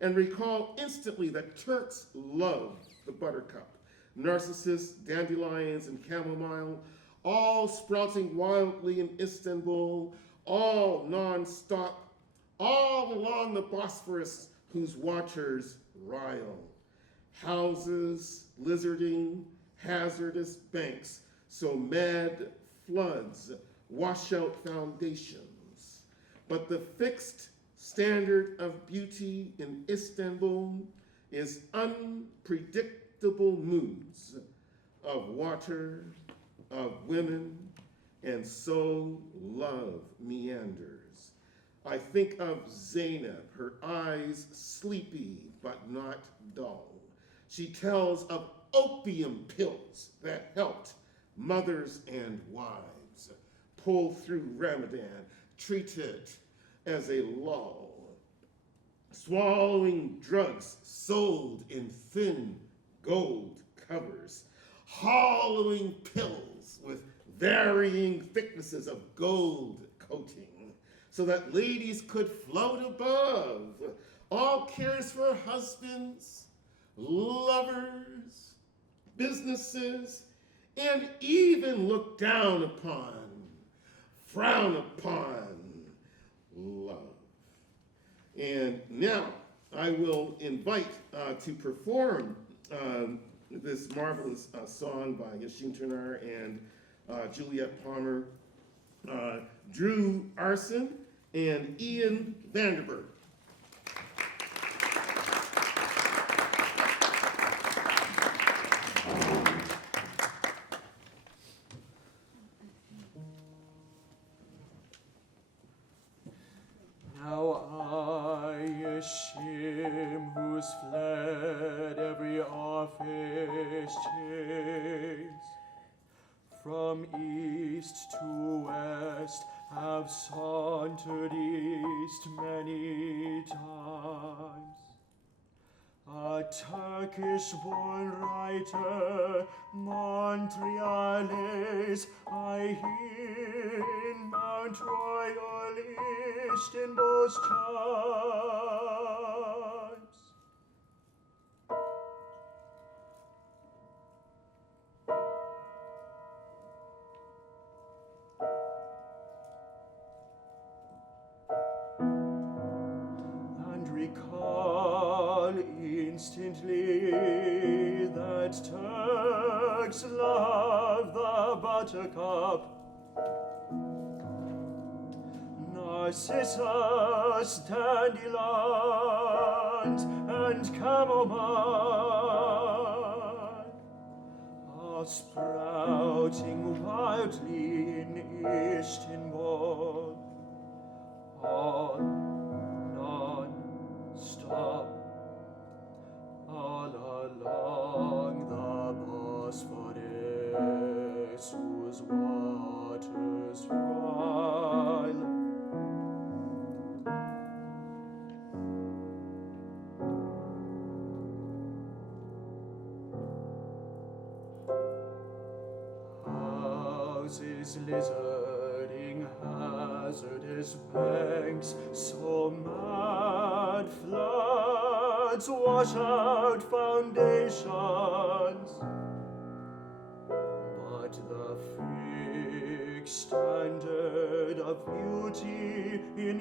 and recall instantly that Turks love the buttercup, narcissus, dandelions, and chamomile, all sprouting wildly in Istanbul, all non-stop, all along the Bosphorus whose waters rile. houses, lizarding, hazardous banks, so mad floods wash out foundations. But the fixed standard of beauty in Istanbul is unpredictable moods of water, of women, and so love meanders. I think of Zainab, her eyes sleepy but not dull. She tells of opium pills that helped mothers and wives pull through Ramadan, treat it as a lull. Swallowing drugs sold in thin gold covers, hollowing pills with varying thicknesses of gold coating, so that ladies could float above all cares for husbands, lovers, businesses, and even look down upon, frown upon love. And now I will invite to perform this marvelous song by Yeshim Ternar and Juliet Palmer, Drew Arson, and Ian Vanderberg. Now I, Yeshim, who's fled every office chase, from east to west have sauntered east many times. A Turkish-born writer, Montrealese, I hear in Mount Royal, Istanbul's chimes. And recall instantly that Turks love the buttercup, narcissus, dandelions, and chamomile are sprouting wildly in Istanbul, all non-stop, all along the Bosphorus, whose waters rile. Houses lizarding hazardous banks, so mad floods wash out foundations. But the fixed standard of beauty in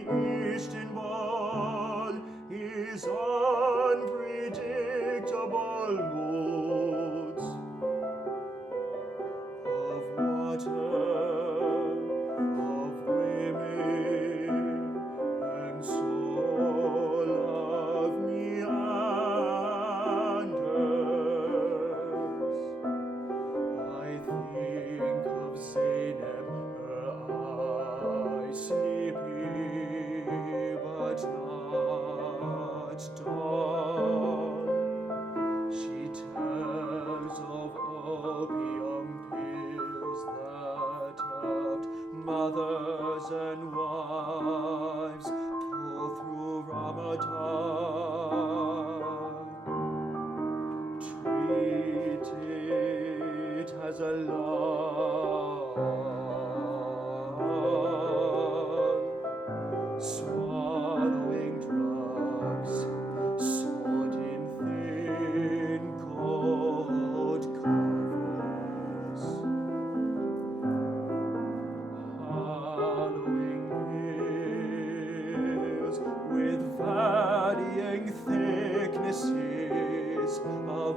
Istanbul is unpredictable moods of water, of women, and soul of meanders. I think of Zainab, her eyes sleepy but not dull. She tells of opium pills that helped mothers and wives pull through Ramadan. Treat it as a lull, swallowing drugs sold in thin gold covers, hollowing pills with varying thicknesses of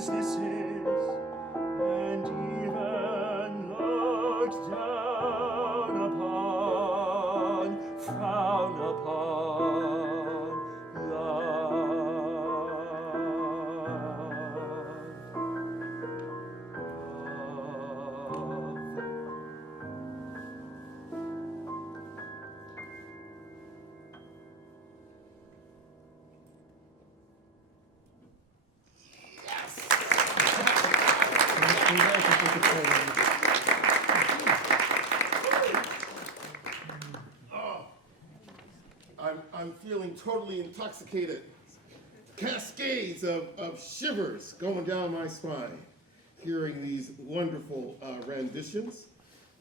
businesses, and even looked down upon, frown upon I'm feeling totally intoxicated. Cascades of shivers going down my spine, hearing these wonderful renditions.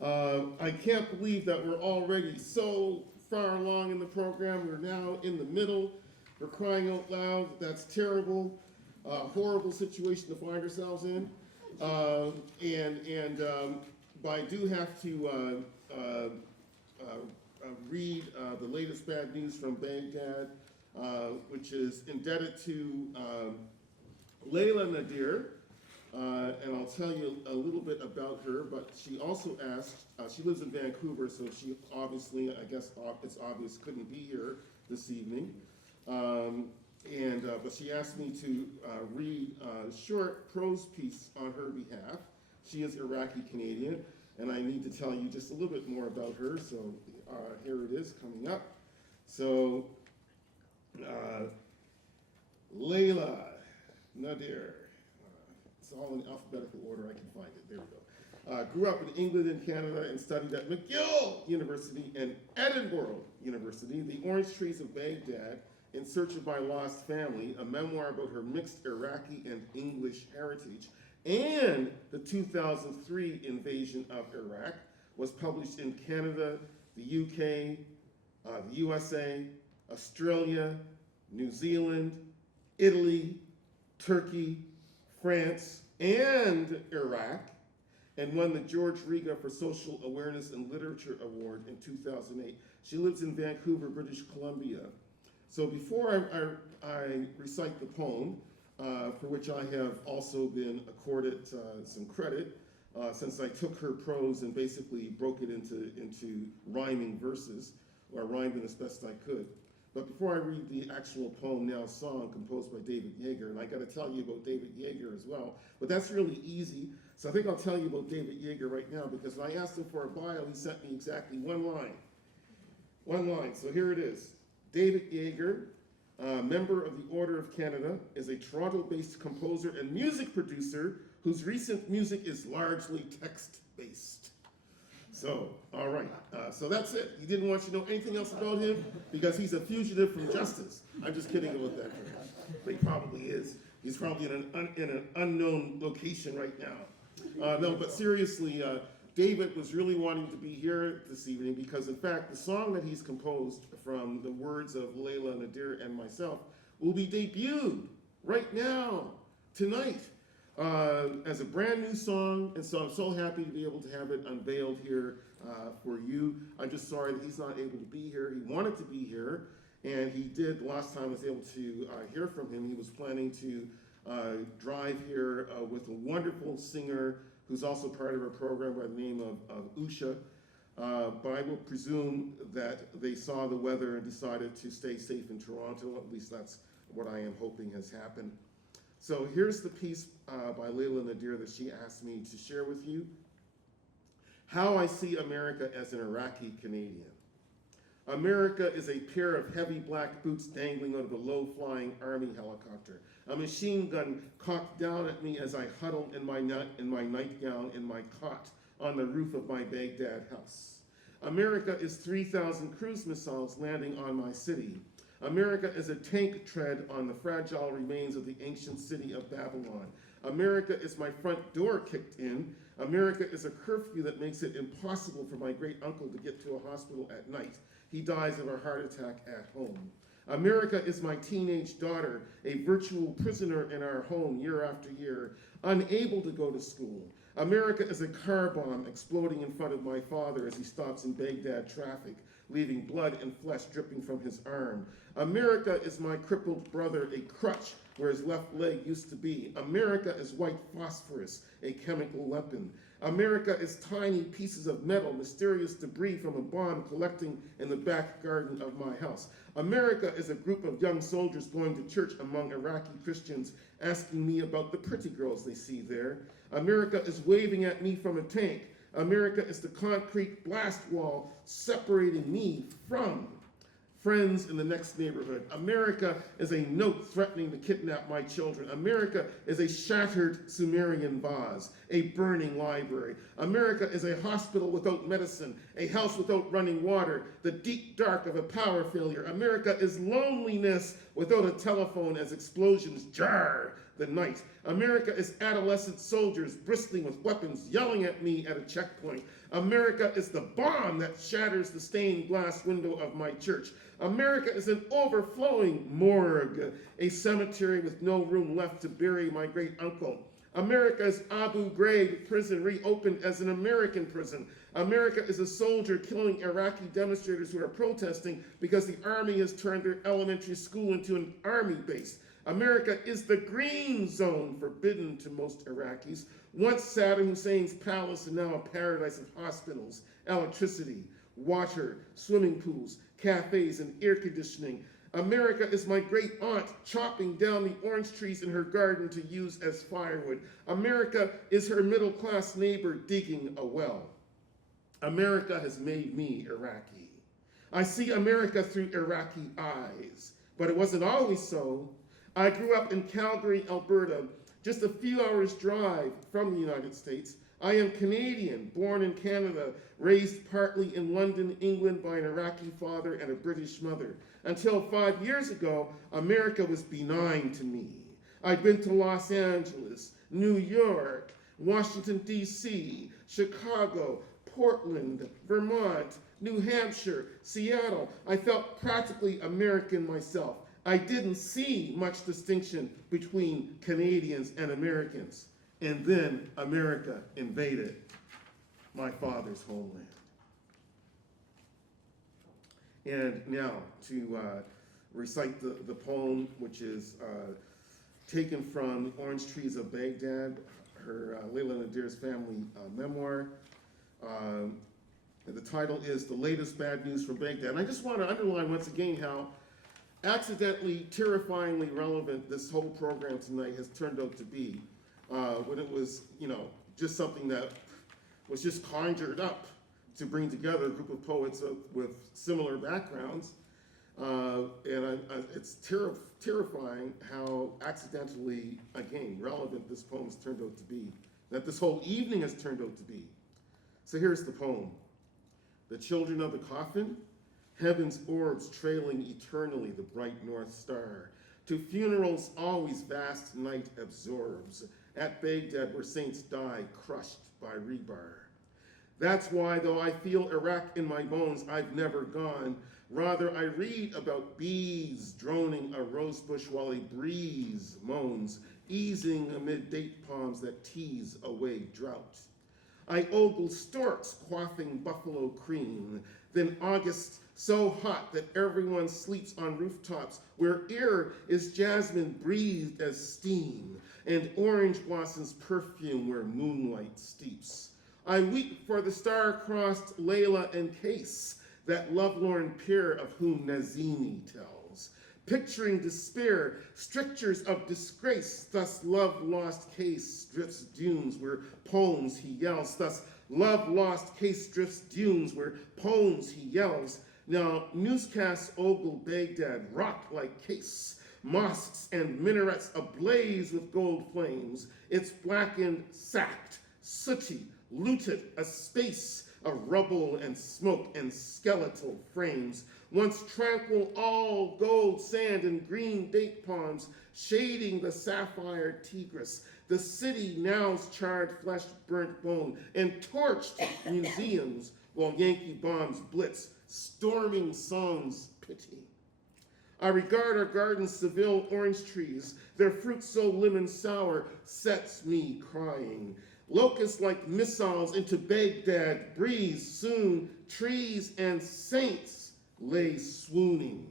I can't believe that we're already so far along in the program. We're now in the middle. We're crying out loud. That's terrible, horrible situation to find ourselves in. But I do have to read the latest bad news from Baghdad, which is indebted to Leilah Nadir, and I'll tell you a little bit about her, but she also asked, she lives in Vancouver, so she obviously, I guess it's obvious, couldn't be here this evening. But she asked me to read a short prose piece on her behalf. She is Iraqi-Canadian, and I need to tell you just a little bit more about her, so here it is coming up. So, Leilah Nadir, it's all in alphabetical order, I can find it, there we go. Grew up in England and Canada and studied at McGill University and Edinburgh University, The Orange Trees of Baghdad, In Search of My Lost Family, a memoir about her mixed Iraqi and English heritage, and the 2003 invasion of Iraq, was published in Canada, the UK, the USA, Australia, New Zealand, Italy, Turkey, France, and Iraq, and won the George Riga for Social Awareness and Literature Award in 2008. She lives in Vancouver, British Columbia. So before I recite the poem, for which I have also been accorded some credit, since I took her prose and basically broke it into rhyming verses, or rhymed it as best I could. But before I read the actual poem, now song, composed by David Jaeger, and I gotta tell you about David Jaeger as well, but that's really easy. So I think I'll tell you about David Jaeger right now, because when I asked him for a bio, he sent me exactly one line. One line, so here it is. David Jaeger, member of the Order of Canada, is a Toronto-based composer and music producer whose recent music is largely text-based. So, all right, so that's it. He didn't want you to know anything else about him because he's a fugitive from justice. I'm just kidding about that, but he probably is. He's probably in an unknown location right now. No, but seriously, David was really wanting to be here this evening because, in fact, the song that he's composed from the words of Leilah Nadir and myself will be debuted right now, tonight, as a brand new song, and so I'm so happy to be able to have it unveiled here for you. I'm just sorry that he's not able to be here. He wanted to be here, and he did. Last time I was able to hear from him, he was planning to drive here with a wonderful singer who's also part of our program by the name of Usha. But I will presume that they saw the weather and decided to stay safe in Toronto. At least that's what I am hoping has happened. So here's the piece by Leilah Nadir that she asked me to share with you. How I See America as an Iraqi Canadian. America is a pair of heavy black boots dangling out of a low-flying army helicopter. A machine gun cocked down at me as I huddle in my nightgown in my cot on the roof of my Baghdad house. America is 3,000 cruise missiles landing on my city. America is a tank tread on the fragile remains of the ancient city of Babylon. America is my front door kicked in. America is a curfew that makes it impossible for my great uncle to get to a hospital at night. He dies of a heart attack at home. America is my teenage daughter, a virtual prisoner in our home year after year, unable to go to school. America is a car bomb exploding in front of my father as he stops in Baghdad traffic, leaving blood and flesh dripping from his arm. America is my crippled brother, a crutch where his left leg used to be. America is white phosphorus, a chemical weapon. America is tiny pieces of metal, mysterious debris from a bomb collecting in the back garden of my house. America is a group of young soldiers going to church among Iraqi Christians, asking me about the pretty girls they see there. America is waving at me from a tank. America is the concrete blast wall separating me from friends in the next neighborhood. America is a note threatening to kidnap my children. America is a shattered Sumerian vase, a burning library. America is a hospital without medicine, a house without running water, the deep dark of a power failure. America is loneliness without a telephone as explosions jar the night. America is adolescent soldiers bristling with weapons yelling at me at a checkpoint. America is the bomb that shatters the stained glass window of my church. America is an overflowing morgue, a cemetery with no room left to bury my great uncle. America is Abu Ghraib prison reopened as an American prison. America is a soldier killing Iraqi demonstrators who are protesting because the army has turned their elementary school into an army base. America is the green zone forbidden to most Iraqis. Once Saddam Hussein's palace and now a paradise of hospitals, electricity, water, swimming pools, cafes, and air conditioning. America is my great aunt chopping down the orange trees in her garden to use as firewood. America is her middle-class neighbor digging a well. America has made me Iraqi. I see America through Iraqi eyes, but it wasn't always so. I grew up in Calgary, Alberta, just a few hours' drive from the United States. I am Canadian, born in Canada, raised partly in London, England by an Iraqi father and a British mother. Until 5 years ago, America was benign to me. I'd been to Los Angeles, New York, Washington, D.C., Chicago, Portland, Vermont, New Hampshire, Seattle. I felt practically American myself. I didn't see much distinction between Canadians and Americans. And then America invaded my father's homeland. And now to recite the poem, which is taken from The Orange Trees of Baghdad, her Leilah Nadir's family memoir. The title is The Latest Bad News from Baghdad. And I just want to underline once again how accidentally, terrifyingly relevant this whole program tonight has turned out to be. When it was, just something that was just conjured up to bring together a group of poets with similar backgrounds. It's terrifying how accidentally, again, relevant this poem has turned out to be, that this whole evening has turned out to be. So here's the poem. The children of the coffin, heaven's orbs trailing eternally the bright north star. To funerals always vast night absorbs, at Baghdad where saints die crushed by rebar. That's why, though I feel Iraq in my bones, I've never gone. Rather, I read about bees droning a rose bush while a breeze moans, easing amid date palms that tease away drought. I ogle storks quaffing buffalo cream, then August so hot that everyone sleeps on rooftops, where air is jasmine breathed as steam, and orange blossoms perfume where moonlight steeps. I weep for the star-crossed Leilah and Case, that lovelorn pair of whom Nazimi tells. Picturing despair, strictures of disgrace, thus love-lost Case drifts dunes where poems he yells, thus love-lost Case drifts dunes where poems he yells. Now newscasts ogle Baghdad, rock like Case, mosques and minarets ablaze with gold flames. It's blackened, sacked, sooty, looted, a space of rubble and smoke and skeletal frames. Once tranquil, all gold sand and green date palms, shading the sapphire Tigris. The city now's charred flesh, burnt bone, and torched museums, while Yankee bombs blitz, storming songs pity. I regard our gardens Seville orange trees, their fruit so lemon sour sets me crying. Locusts like missiles into Baghdad breeze soon, trees and saints lay swooning.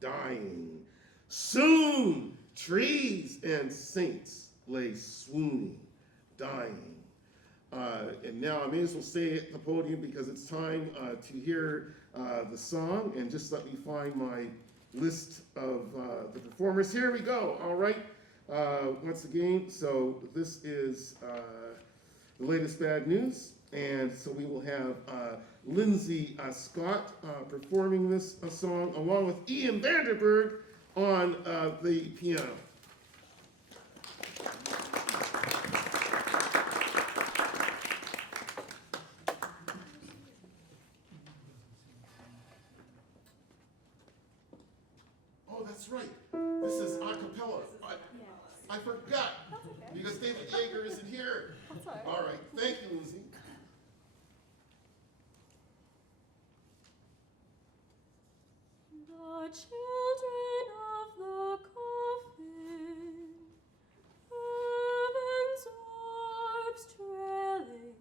dying. Soon trees and saints lay swooning, dying. And now I may as well stay at the podium because it's time to hear the song. And just let me find my list of the performers. Here we go. All right. Once again, so this is the latest bad news. And so we will have Lindsay Scott performing this song along with Ian Vanderberg on the piano. Oh, that's right. This is a cappella. I forgot. That's okay. Because David Jaeger isn't here. That's all right. All right. Thank you, Lindsay. The children of the coffin, heaven's orbs trailing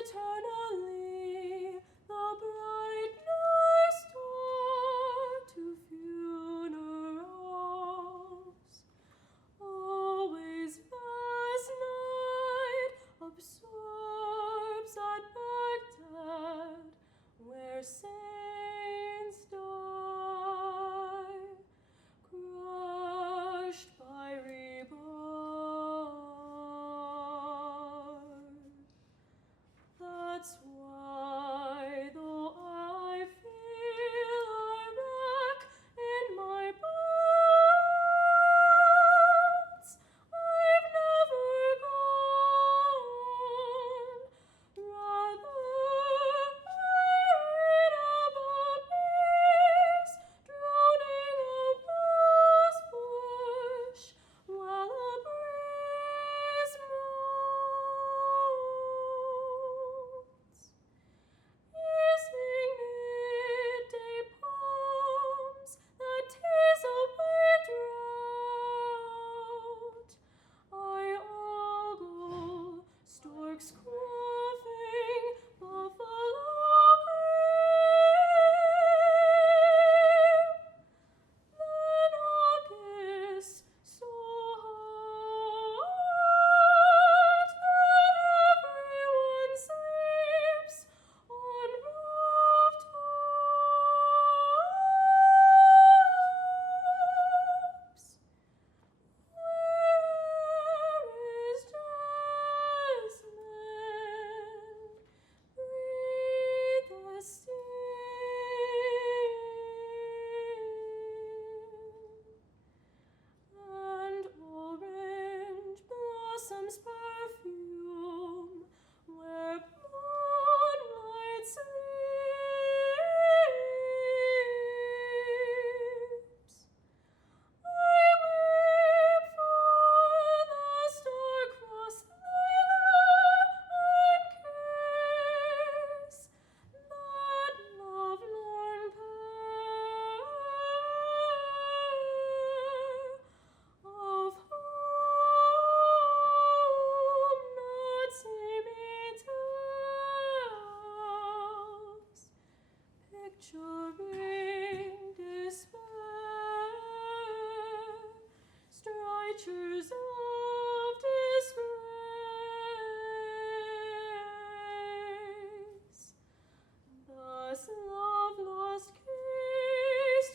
eternally, the bright North Star to funerals. Always vast night absorbs at Baghdad, where saints die, crushed by rebar. That's why, though I feel Iraq in my bones, I've never gone. Rather, I read about bears drowning a rose bush while a breeze moans. Easing midday palms that tease away drought, I ogle storks quaffing buffalo cream. Then August so hot that everyone sleeps on rooftops. Where is jasmine? Breathe the steam. And orange blossoms perfume where moonlight sleeps. I weep for the star-crossed Leilah and kiss that love-lorn pair, of whom not seeming tells, picturing despair, stritures of disgrace. Thus love-lost case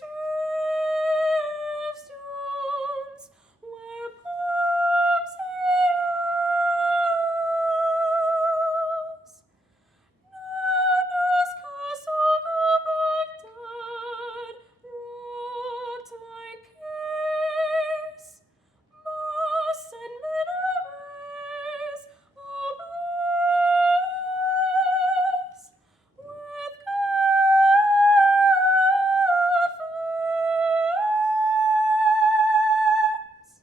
stones where palms house. Nana's castle go Baghdad, rocked like case, moss and minarets ablaze with godflames.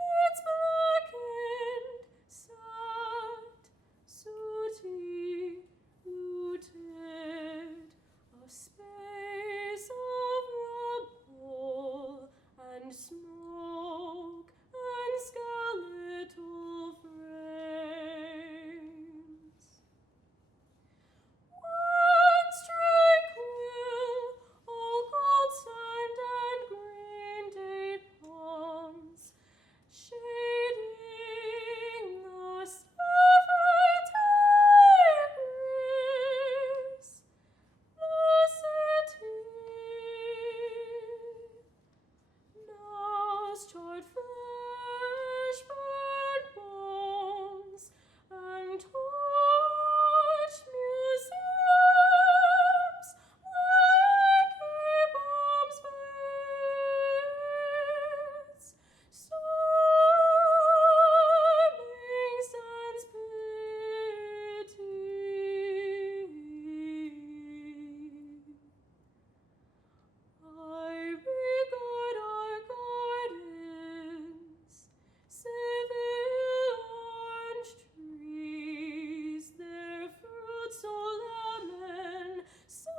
It's blackened, sad, sooty, looted, a space of rubble and smoke and skeletal frames. Once tranquil, all gold but flesh burnt bones and torched museums like bombs fades. Storming sans pity. I regard our gardens, civil orange trees, their fruits so lemon sour,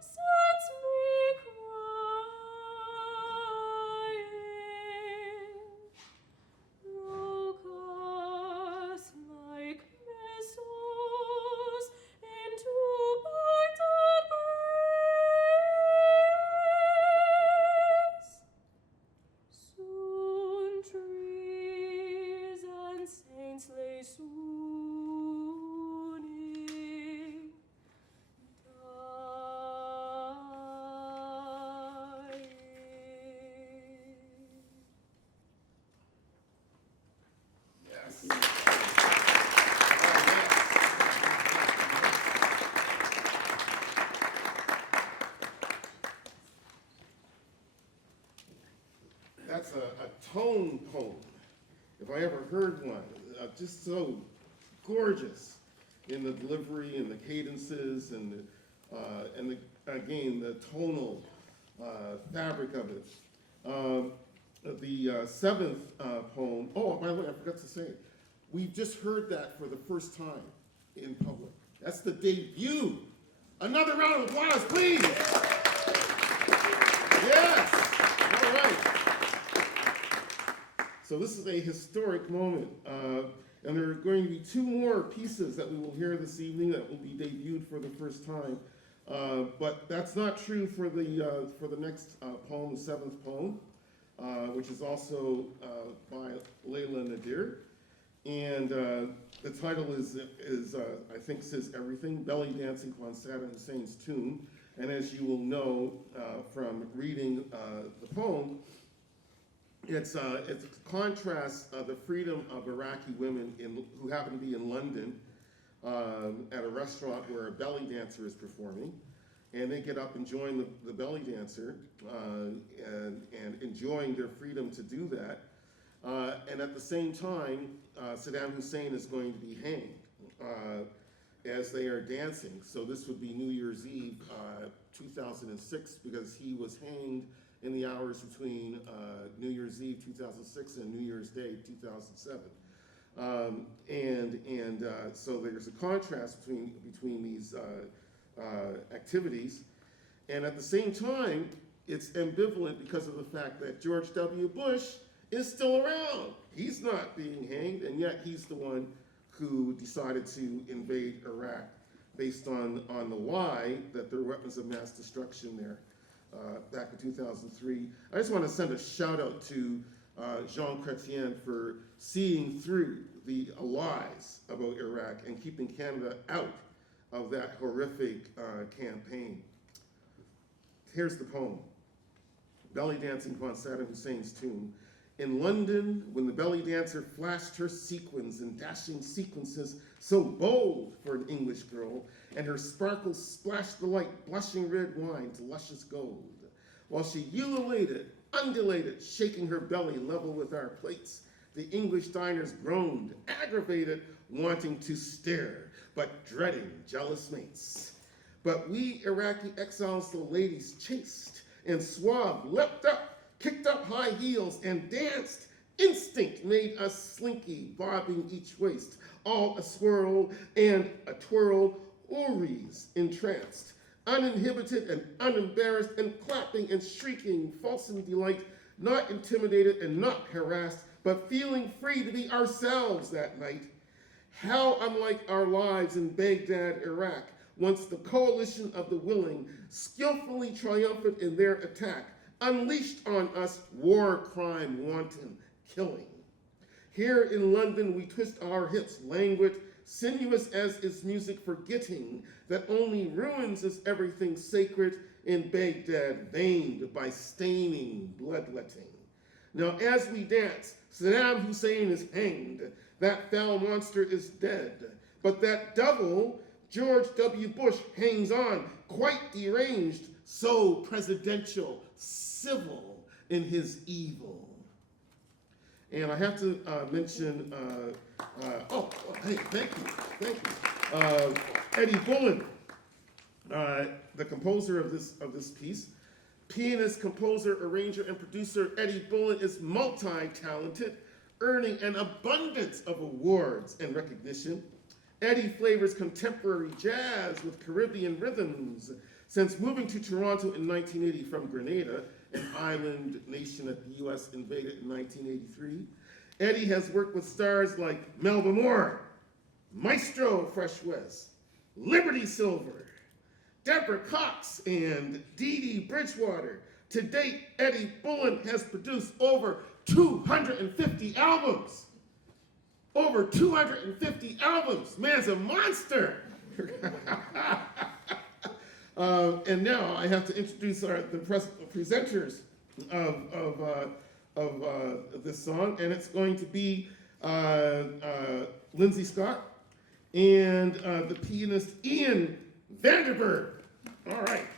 sets me crying. Locusts like missiles into Baghdad breeze. Soon trees and saints lay swooning, dying. Yes. That's a tone poem, if I ever heard one. Just so gorgeous in the delivery and the cadences and again the tonal fabric of it. The seventh poem. Oh, by the way, I forgot to say, we just heard that for the first time in public. That's the debut. Another round of applause, please. Yes. All right. So this is a historic moment, and there are going to be two more pieces that we will hear this evening that will be debuted for the first time. But that's not true for the next poem, the seventh poem, which is also by Leilah Nadir, and the title is I think says everything: Belly Dancing on Saddam Hussein's Tomb. And as you will know from reading the poem, it contrasts the freedom of Iraqi women who happen to be in London at a restaurant where a belly dancer is performing, and they get up and join the belly dancer and enjoying their freedom to do that. And at the same time, Saddam Hussein is going to be hanged as they are dancing. So this would be New Year's Eve 2006, because he was hanged in the hours between New Year's Eve 2006 and New Year's Day 2007. So there's a contrast between these activities. And at the same time, it's ambivalent because of the fact that George W. Bush is still around. He's not being hanged, and yet he's the one who decided to invade Iraq based on the lie that there were weapons of mass destruction there back in 2003. I just want to send a shout out to Jean Chrétien for seeing through the lies about Iraq and keeping Canada out of that horrific campaign. Here's the poem: Belly Dancing on Saddam Hussein's Tomb. In London, when the belly dancer flashed her sequins in dashing sequences so bold for an English girl, and her sparkles splashed the light blushing red wine to luscious gold, while she ululated, undulated, shaking her belly level with our plates, the English diners groaned, aggravated, wanting to stare, but dreading jealous mates. But we Iraqi exiles, the ladies chaste and suave, leapt up, kicked up high heels, and danced. Instinct made us slinky, bobbing each waist, all a swirl and a twirl, houris entranced, uninhibited and unembarrassed, and clapping and shrieking, false in delight, not intimidated and not harassed, but feeling free to be ourselves that night. How unlike our lives in Baghdad, Iraq, once the coalition of the willing, skillfully triumphant in their attack, unleashed on us war crime wanton killing. Here in London we twist our hips, languid, sinuous as is music, forgetting that only ruins is everything sacred, in Baghdad veined by staining bloodletting. Now as we dance, Saddam Hussein is hanged, that foul monster is dead, but that devil, George W. Bush, hangs on, quite deranged, so presidential, civil in his evil. And I have to mention, hey, thank you. Eddie Bullen, the composer of this piece. Pianist, composer, arranger, and producer Eddie Bullen is multi-talented, earning an abundance of awards and recognition. Eddie flavors contemporary jazz with Caribbean rhythms. Since moving to Toronto in 1980 from Grenada, an island nation that the US invaded in 1983, Eddie has worked with stars like Melba Moore, Maestro Fresh West, Liberty Silver, Deborah Cox, and Dee Dee Bridgewater. To date, Eddie Bullen has produced over 250 albums. Over 250 albums. Man's a monster. And now I have to introduce the presenters of this song, and it's going to be Lindsay Scott and the pianist Ian Vanderberg. All right.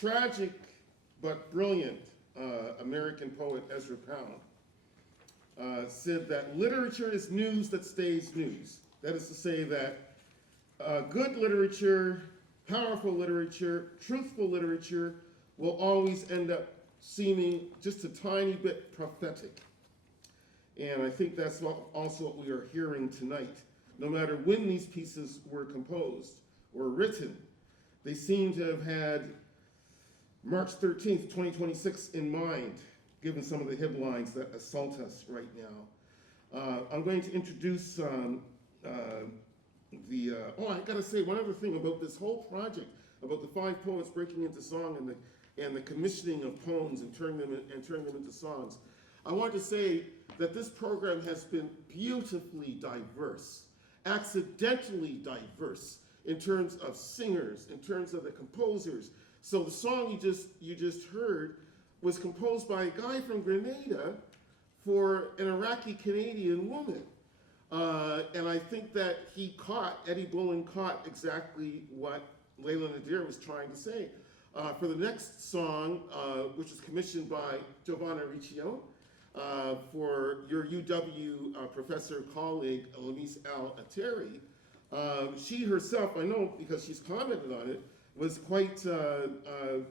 Tragic but brilliant American poet Ezra Pound said that literature is news that stays news. That is to say that good literature, powerful literature, truthful literature will always end up seeming just a tiny bit prophetic. And I think that's also what we are hearing tonight. No matter when these pieces were composed or written, they seem to have had March 13th, 2026 in mind, given some of the headlines that assault us right now. I'm going to introduce oh, I gotta say one other thing about this whole project, about the 5 poets breaking into song and the commissioning of poems and turning them into songs. I want to say that this program has been beautifully diverse, accidentally diverse in terms of singers, in terms of the composers. So the song you just heard was composed by a guy from Grenada for an Iraqi-Canadian woman. And I think that Eddie Bullen caught exactly what Leilah Nadir was trying to say. For the next song, which was commissioned by Giovanna Riccio, for your UW professor colleague, Lamis Ethari, she herself, I know because she's commented on it, was quite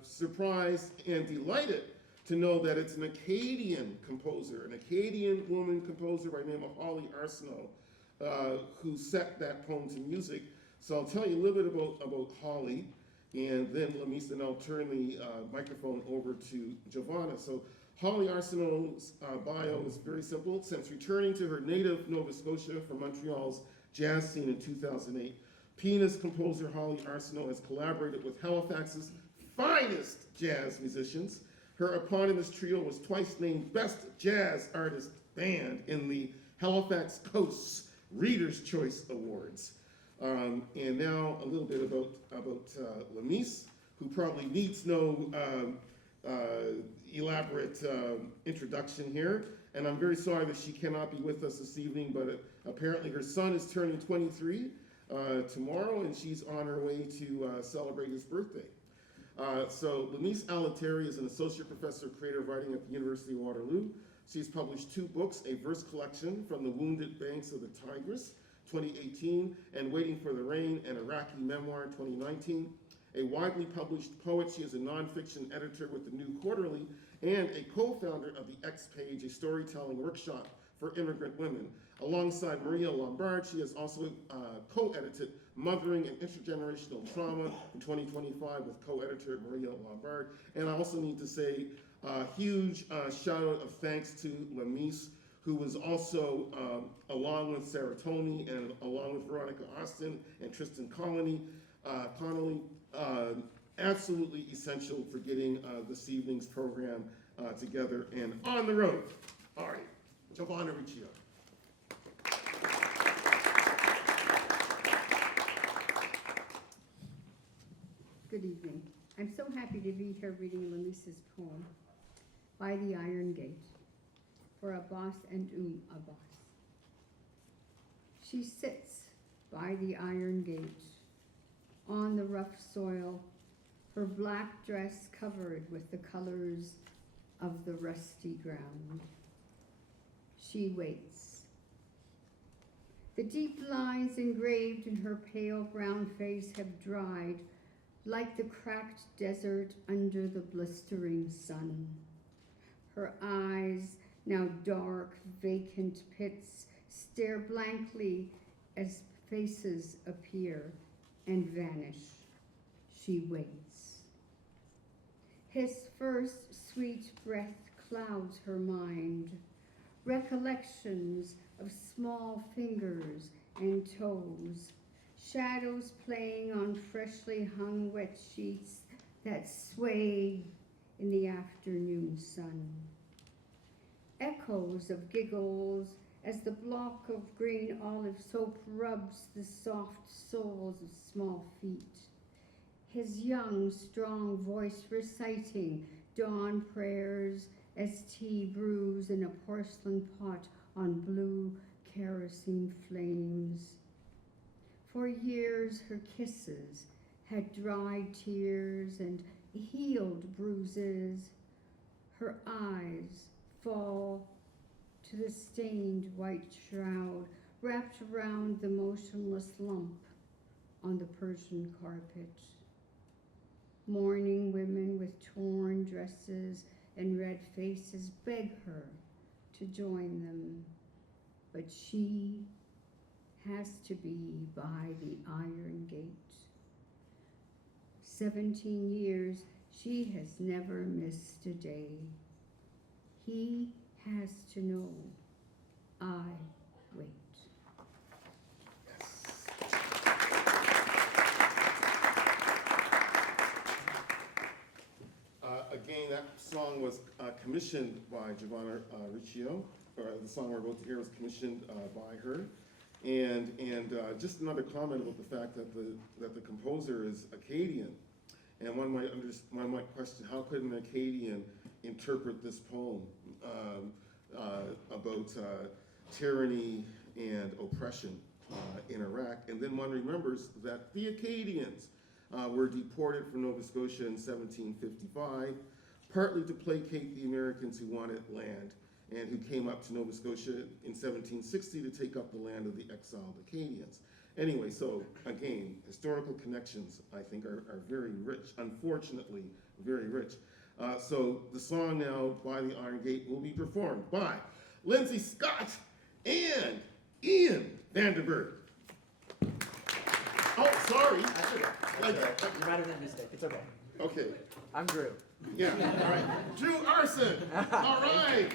surprised and delighted to know that it's an Acadian composer, an Acadian woman composer by the name of Holly Arsenault, who set that poem to music. So I'll tell you a little bit about Holly, and then Lamis, and I'll turn the microphone over to Giovanna. So Holly Arsenault's bio is very simple. Since returning to her native Nova Scotia from Montreal's jazz scene in 2008, pianist composer Holly Arsenault has collaborated with Halifax's finest jazz musicians. Her eponymous trio was twice named Best Jazz Artist Band in the Halifax Coast's Reader's Choice Awards. And now a little bit about Lamis, who probably needs no elaborate introduction here. And I'm very sorry that she cannot be with us this evening, but apparently her son is turning 23 tomorrow, and she's on her way to celebrate his birthday. So Lamis Ethari is an associate professor of creative writing at the University of Waterloo. She's published 2 books, a verse collection, From the Wounded Banks of the Tigris, 2018, and Waiting for the Rain, an Iraqi memoir, 2019. A widely published poet, she is a nonfiction editor with the New Quarterly and a co-founder of the X Page, a storytelling workshop for immigrant women. Alongside Maria Lombard, she has also co-edited Mothering and Intergenerational Trauma in 2025 with co-editor Maria Lombard. And I also need to say a huge shout out of thanks to Lamis, who was also, along with Sarah Toney and along with Veronica Austin and Tristan Connolly, absolutely essential for getting this evening's program together and on the road. All right, Giovanna Riccio. Good evening. I'm so happy to be here reading Lamis's poem, By the Iron Gate, for Abbas and Abbas. She sits by the iron gate, on the rough soil, her black dress covered with the colors of the rusty ground. She waits. The deep lines engraved in her pale brown face have dried, like the cracked desert under the blistering sun. Her eyes, now dark, vacant pits, stare blankly as faces appear and vanish. She waits. His first sweet breath clouds her mind, recollections of small fingers and toes, shadows playing on freshly hung wet sheets that sway in the afternoon sun. Echoes of giggles as the block of green olive soap rubs the soft soles of small feet. His young, strong voice reciting dawn prayers as tea brews in a porcelain pot on blue kerosene flames. For years her kisses had dried tears and healed bruises. Her eyes fall to the stained white shroud wrapped around the motionless lump on the Persian carpet. Mourning women with torn dresses and red faces beg her to join them, but she has to be by the iron gate. 17 years, she has never missed a day. He has to know, I wait. Again, that song was commissioned by Giovanna Riccio, or the song we're about to hear was commissioned by her. And just another comment about the fact that the composer is Akkadian. And one might question, how could an Akkadian interpret this poem about tyranny and oppression in Iraq? And then one remembers that the Akkadians were deported from Nova Scotia in 1755, partly to placate the Americans who wanted land and who came up to Nova Scotia in 1760 to take up the land of the exiled Acadians. Anyway, so again, historical connections, I think, are very rich, unfortunately, very rich. So the song now, By the Iron Gate, will be performed by Lindsay Scott and Ian Vandenberg. Oh, sorry. That's okay. That's all right. You might have made a mistake. It's okay. Okay. I'm Drew. Yeah, all right. Drew Arson. All right.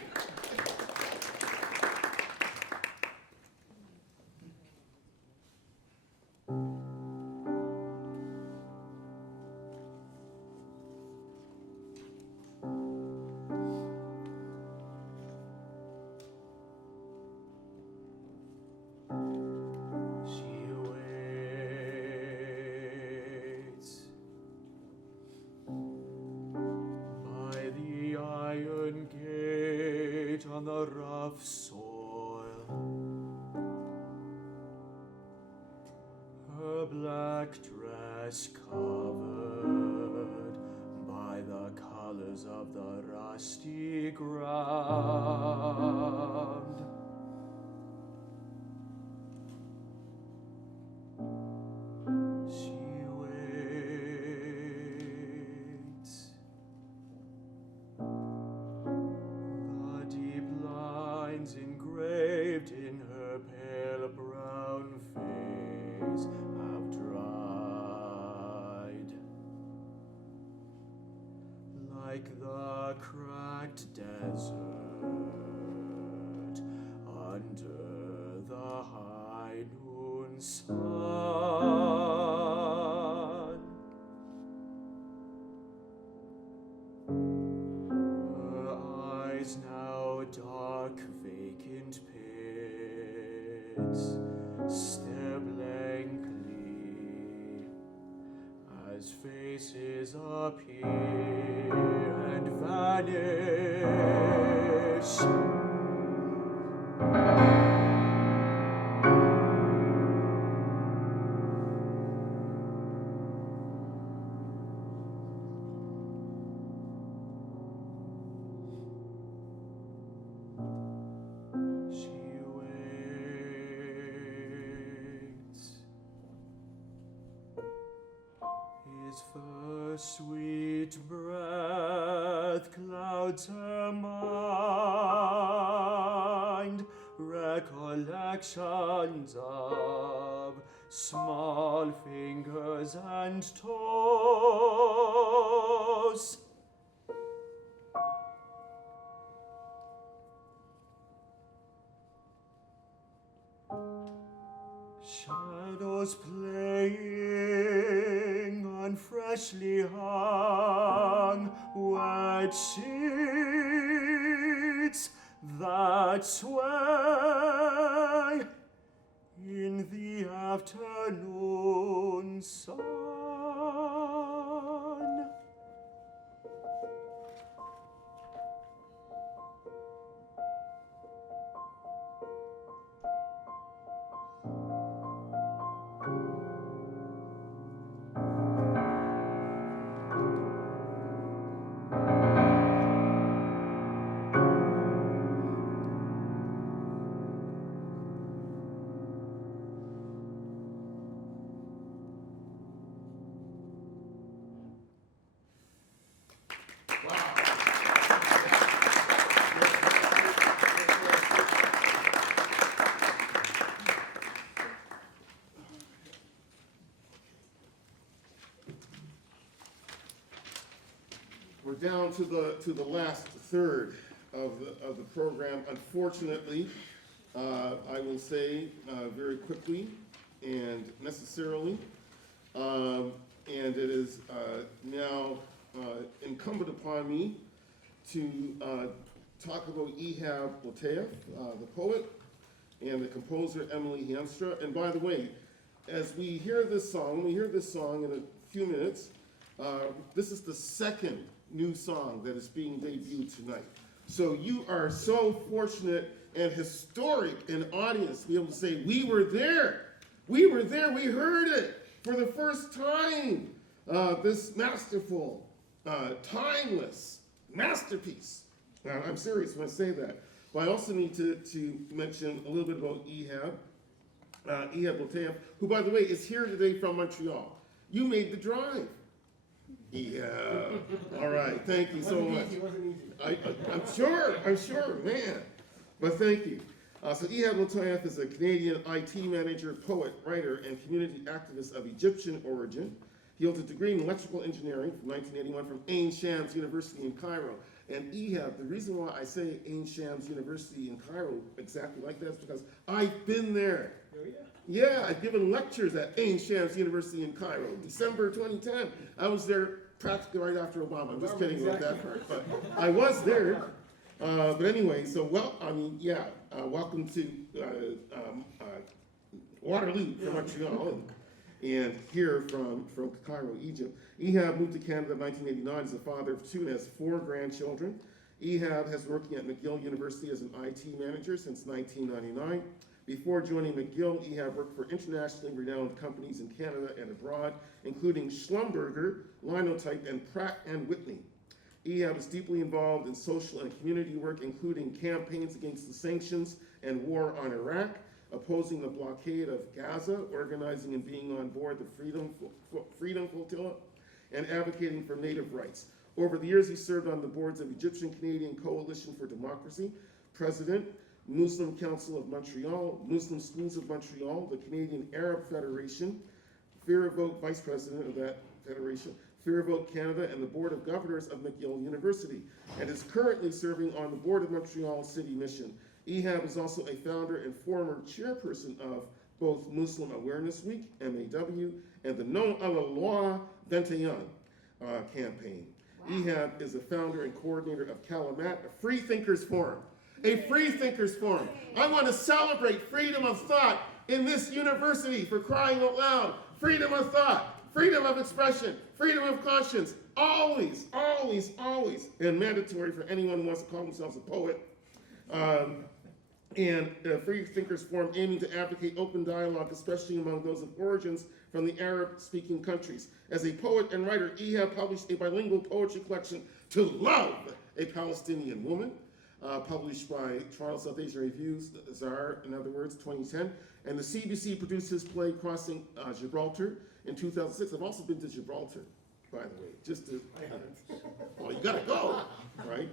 Soil, her black dress covered by the colors of the rusty ground. She waits. Engraved in her pale brown face have dried, like the cracked desert under the high noon sun. Her eyes now dark, vacant pits stare blankly as faces appear and vanish. Sweet breath clouds her mind, recollections of small fingers and toes. Shadows playing on freshly hung wet sheets that sway in the afternoon sun. down to the last third of the program. Unfortunately, I will say very quickly and necessarily, and it is now incumbent upon me to talk about E.J.P, the poet, and the composer Emily Hiemstra. And by the way, as we hear this song, in a few minutes, this is the second new song that is being debuted tonight. So you are so fortunate and historic an audience to be able to say, we were there, we heard it for the first time. This masterful, timeless masterpiece. Now, I'm serious when I say that. But I also need to mention a little bit about E.J.P, who, by the way, is here today from Montreal. You made the drive. Yeah. All right. Thank you so much. It wasn't easy. I'm sure, man. But thank you. So E.J.P is a Canadian IT manager, poet, writer, and community activist of Egyptian origin. He holds a degree in electrical engineering from 1981 from Ain Shams University in Cairo. And E.J.P, the reason why I say Ain Shams University in Cairo exactly like that is because I've been there. Oh, yeah. Yeah, I've given lectures at Ain Shams University in Cairo, December 2010. I was there practically right after Obama. I'm just kidding about that part, but I was there. But anyway, so welcome to Waterloo from Montreal, and here from Cairo, Egypt. E.J.P moved to Canada in 1989 as a father of two and has 4 grandchildren. E.J.P has working at McGill University as an IT manager since 1999. Before joining McGill, E.J.P worked for internationally renowned companies in Canada and abroad, including Schlumberger, Linotype, and Pratt & Whitney. E.J.P is deeply involved in social and community work, including campaigns against the sanctions and war on Iraq, opposing the blockade of Gaza, organizing and being on board the Freedom Flotilla, and advocating for native rights. Over the years, he served on the boards of Egyptian-Canadian Coalition for Democracy, President, Muslim Council of Montreal, Muslim Schools of Montreal, the Canadian Arab Federation, Fair Vote Vice President of that federation, Fair Vote Canada, and the Board of Governors of McGill University, and is currently serving on the Board of Montreal City Mission. E.J.P is also a founder and former chairperson of both Muslim Awareness Week, MAW, and the Non à la Loi 21 campaign. Wow. E.J.P is a founder and coordinator of Calamat, a Free Thinkers Forum. A Free Thinkers Forum. I want to celebrate freedom of thought in this university, for crying out loud. Freedom of thought, freedom of expression, freedom of conscience, always, always, always, and mandatory for anyone who wants to call themselves a poet. And Free Thinkers Forum aiming to advocate open dialogue, especially among those of origins from the Arab-speaking countries. As a poet and writer, E.J.P published a bilingual poetry collection, To Love a Palestinian Woman, published by Toronto South Asian Reviews, Czar, in other words, 2010. And the CBC produced his play, Crossing Gibraltar, in 2006. I've also been to Gibraltar, by the way, just to, well, you gotta go, right?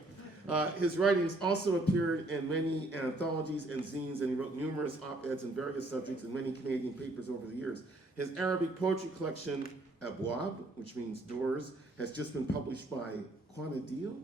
His writings also appeared in many anthologies and zines, and he wrote numerous op-eds on various subjects in many Canadian papers over the years. His Arabic poetry collection, Abwab, which means doors, has just been published by Qanadil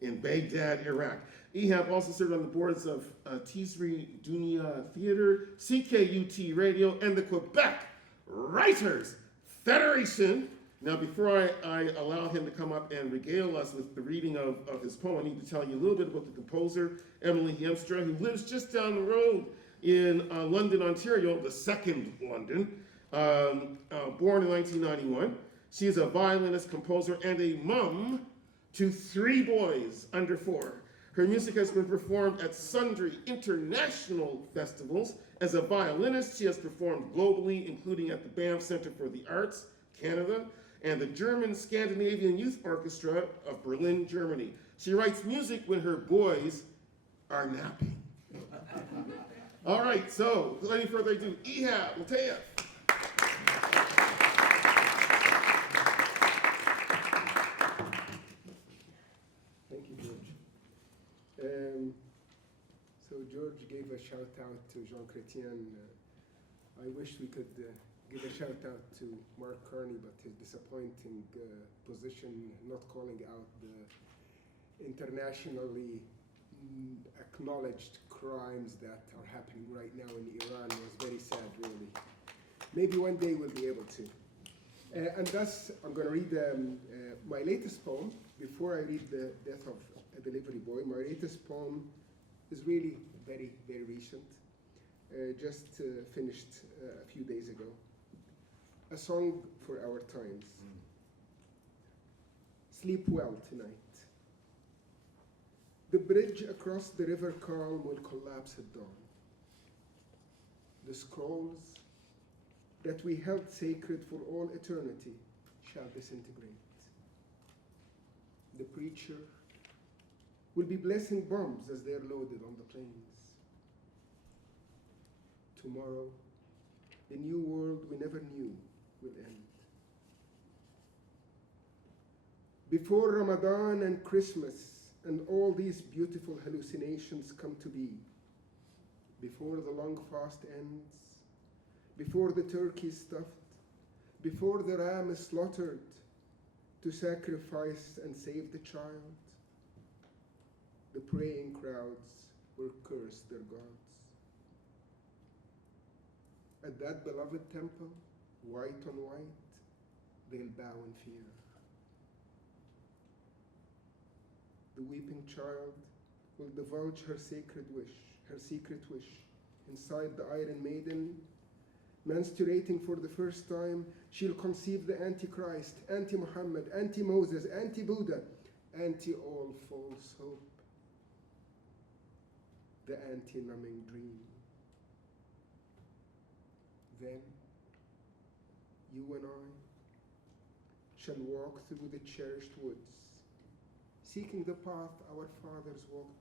in Baghdad, Iraq. E.J.P also served on the boards of Tisri Dunia Theater, CKUT Radio, and the Quebec Writers Federation. Now, before I allow him to come up and regale us with the reading of his poem, I need to tell you a little bit about the composer, Emily Hiemstra, who lives just down the road in London, Ontario, the second London, born in 1991. She is a violinist, composer, and a mom to 3 boys under 4. Her music has been performed at sundry international festivals. As a violinist, she has performed globally, including at the Banff Center for the Arts, Canada, and the German Scandinavian Youth Orchestra of Berlin, Germany. She writes music when her boys are napping. All right, so without any further ado, E.J.P. Thank you, George. So George gave a shout out to Jean Chrétien. I wish we could give a shout out to Mark Carney, but his disappointing position not calling out the internationally acknowledged crimes that are happening right now in Iran was very sad, really. Maybe one day we'll be able to. And thus, I'm going to read my latest poem. Before I read The Death of a Delivery Boy, my latest poem is really very, very recent. Just finished a few days ago. A song for our times. Sleep well tonight. The bridge across the river calm will collapse at dawn. The scrolls that we held sacred for all eternity shall disintegrate. The preacher will be blessing bombs as they're loaded on the planes. Tomorrow, the new world we never knew will end. Before Ramadan and Christmas and all these beautiful hallucinations come to be, before the long fast ends, before the turkey is stuffed, before the ram is slaughtered to sacrifice and save the child, the praying crowds will curse their gods. At that beloved temple, white on white, they'll bow in fear. The weeping child will divulge her sacred wish, her secret wish. Inside the Iron Maiden, menstruating for the first time, she'll conceive the Antichrist, anti-Muhammad, anti-Moses, anti-Buddha, anti-all false hope, the anti-numbing dream. Then, you and I shall walk through the cherished woods, seeking the path our fathers walked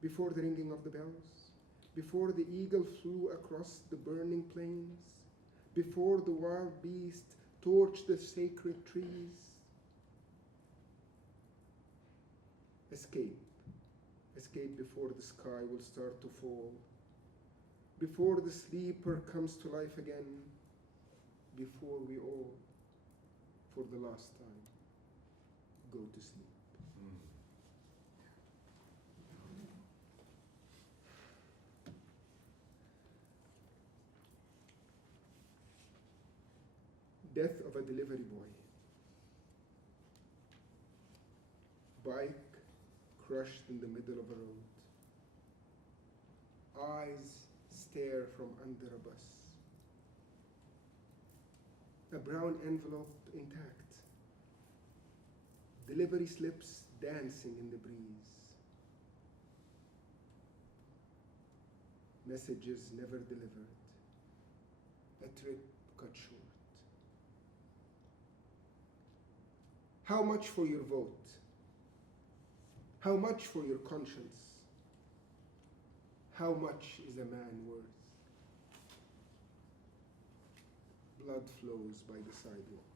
before the ringing of the bells, before the eagle flew across the burning plains, before the wild beast torched the sacred trees. Escape before the sky will start to fall, before the sleeper comes to life again, before we all, for the last time, go to sleep. Death of a Delivery Boy. Bike crushed in the middle of a road. Eyes stare from under a bus. A brown envelope intact. Delivery slips dancing in the breeze. Messages never delivered. A trip cut short. How much for your vote? How much for your conscience? How much is a man worth? Blood flows by the sidewalk.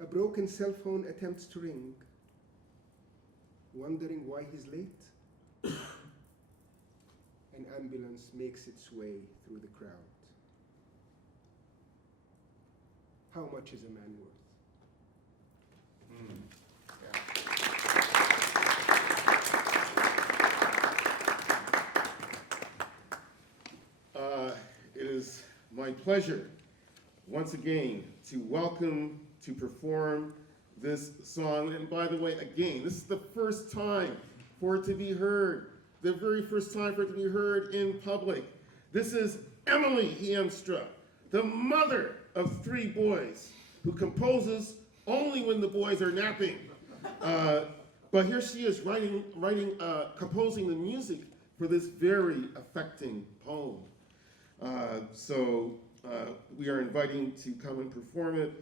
A broken cell phone attempts to ring, wondering why he's late. An ambulance makes its way through the crowd. How much is a man worth? It is my pleasure once again to welcome, to perform this song. And by the way, again, this is the first time for it to be heard, the very first time for it to be heard in public. This is Emily Hiemstra, the mother of 3 boys, who composes only when the boys are napping. But here she is composing the music for this very affecting poem. So we are inviting to come and perform it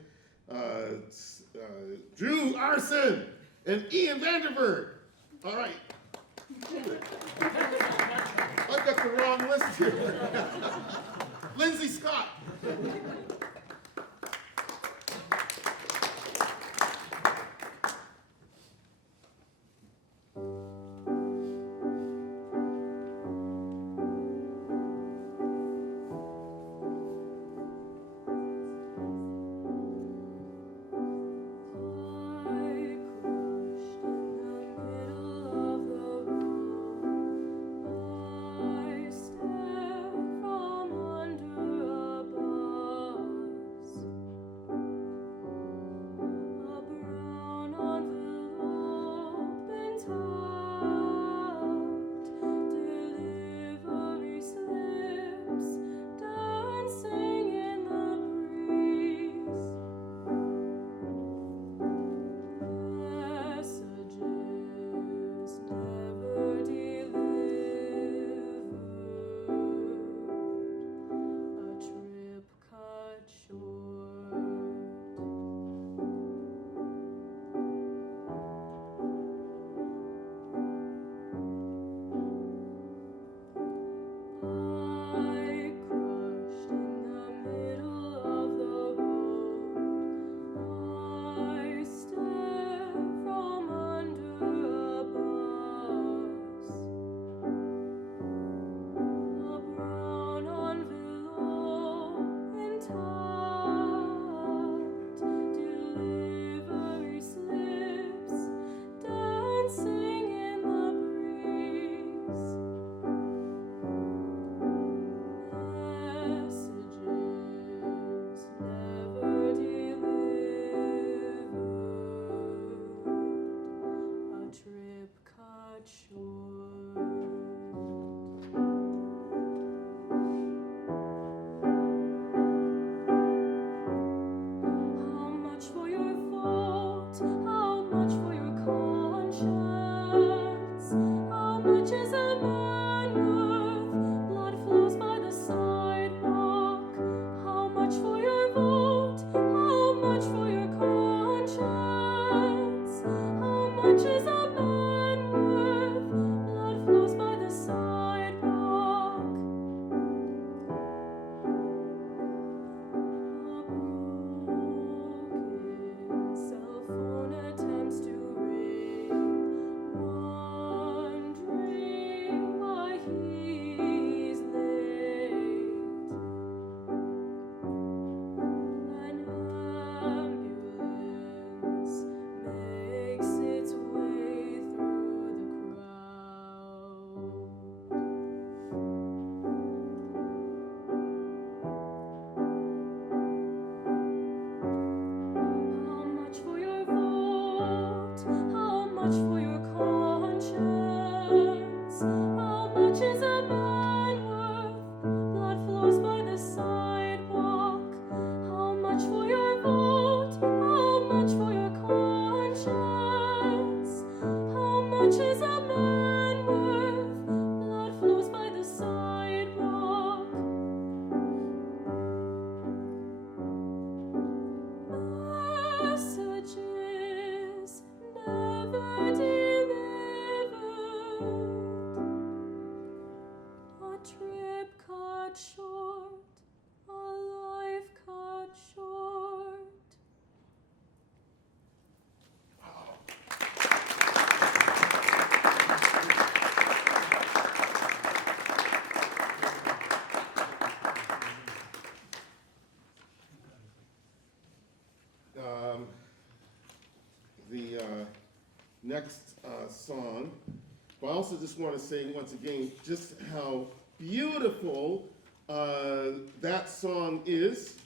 Drew Arson and Ian Vanderberg. All right. I've got the wrong list here. Lindsay Scott. next song. But I also just want to say once again just how beautiful that song is.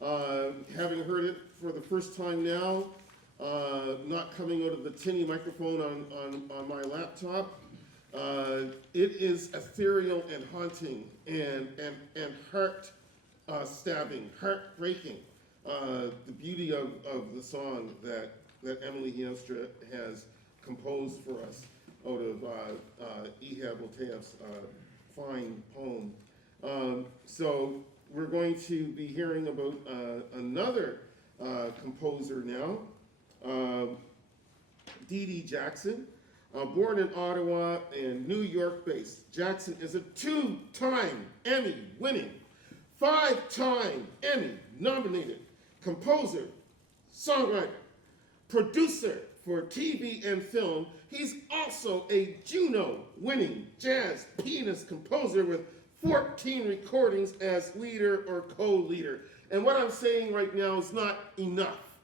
Having heard it for the first time now, not coming out of the tinny microphone on my laptop, it is ethereal and haunting and heart stabbing, heartbreaking. The beauty of the song that Emily Hielstra has composed for us out of Ehab Lotayef's fine poem. So we're going to be hearing about another composer now, Dee Dee Jackson. Born in Ottawa and New York based, Jackson is a 2-time Emmy winning, 5-time Emmy nominated composer, songwriter, producer for TV and film. He's also a Juno-winning jazz pianist composer with 14 recordings as leader or co-leader. And what I'm saying right now is not enough,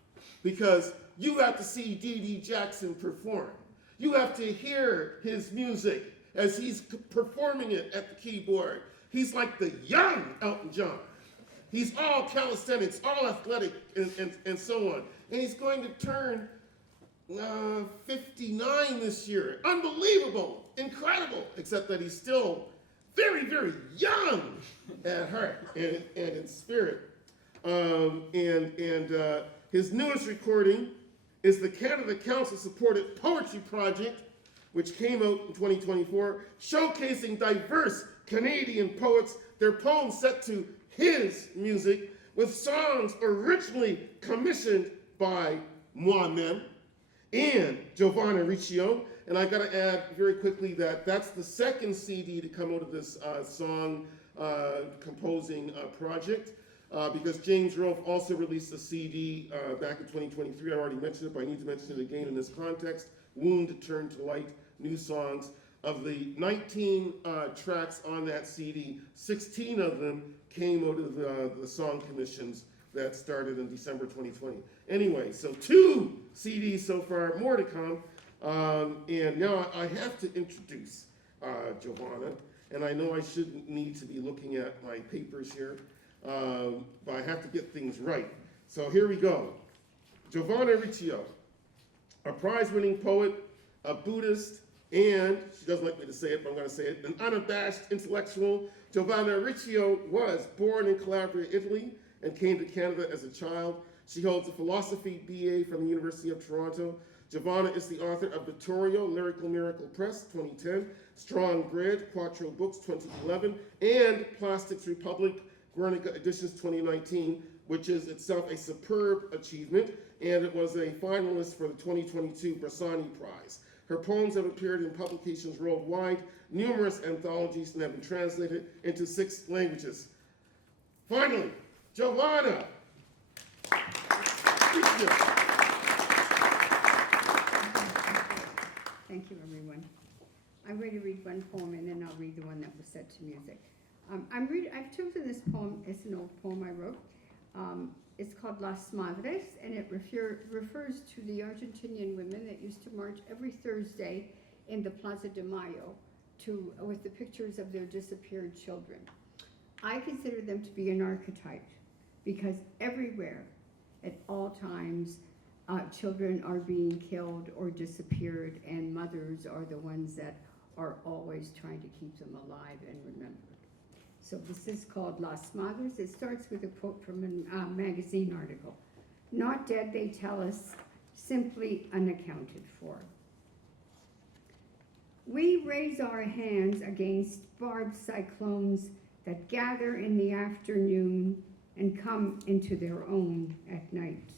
because you got to see Dee Dee Jackson perform. You have to hear his music as he's performing it at the keyboard. He's like the young Elton John. He's all calisthenics, all athletic, and so on. And he's going to turn 59 this year. Unbelievable, incredible, except that he's still very, very young at heart and in spirit. His newest recording is the Canada Council-supported poetry project, which came out in 2024, showcasing diverse Canadian poets, their poems set to his music, with songs originally commissioned by moi-même and Giovanna Riccio. And I gotta add very quickly that that's the second CD to come out of this song composing project. Because James Rolfe also released a CD back in 2023. I already mentioned it, but I need to mention it again in this context. Wound Turned to Light, new songs. Of the 19 tracks on that CD, 16 of them came out of the song commissions that started in December 2020. Anyway, so 2 CDs so far, more to come. And now I have to introduce Giovanna, and I know I shouldn't need to be looking at my papers here. But I have to get things right. So here we go. Giovanna Riccio, a prize-winning poet, a Buddhist, and, she doesn't like me to say it, but I'm going to say it, an unabashed intellectual. Giovanna Riccio was born in Calabria, Italy, and came to Canada as a child. She holds a philosophy BA from the University of Toronto. Giovanna is the author of Vittorio, Lyrical Miracle Press, 2010, Strong Bread, Quattro Books, 2011, and Plastics Republic, Guernica Editions 2019, which is itself a superb achievement, and it was a finalist for the 2022 Bressani Prize. Her poems have appeared in publications worldwide, numerous anthologies, and have been translated into 6 languages. Finally, Giovanna. Thank you, everyone. I'm going to read one poem, and then I'll read the one that was set to music. I've chosen this poem. It's an old poem I wrote. It's called Las Madres, and it refers to the Argentinian women that used to march every Thursday in the Plaza de Mayo with the pictures of their disappeared children. I consider them to be an archetype, because everywhere, at all times, children are being killed or disappeared, and mothers are the ones that are always trying to keep them alive and remembered. So this is called Las Madres. It starts with a quote from a magazine article. Not dead, they tell us, simply unaccounted for. We raise our hands against barbed cyclones that gather in the afternoon and come into their own at night.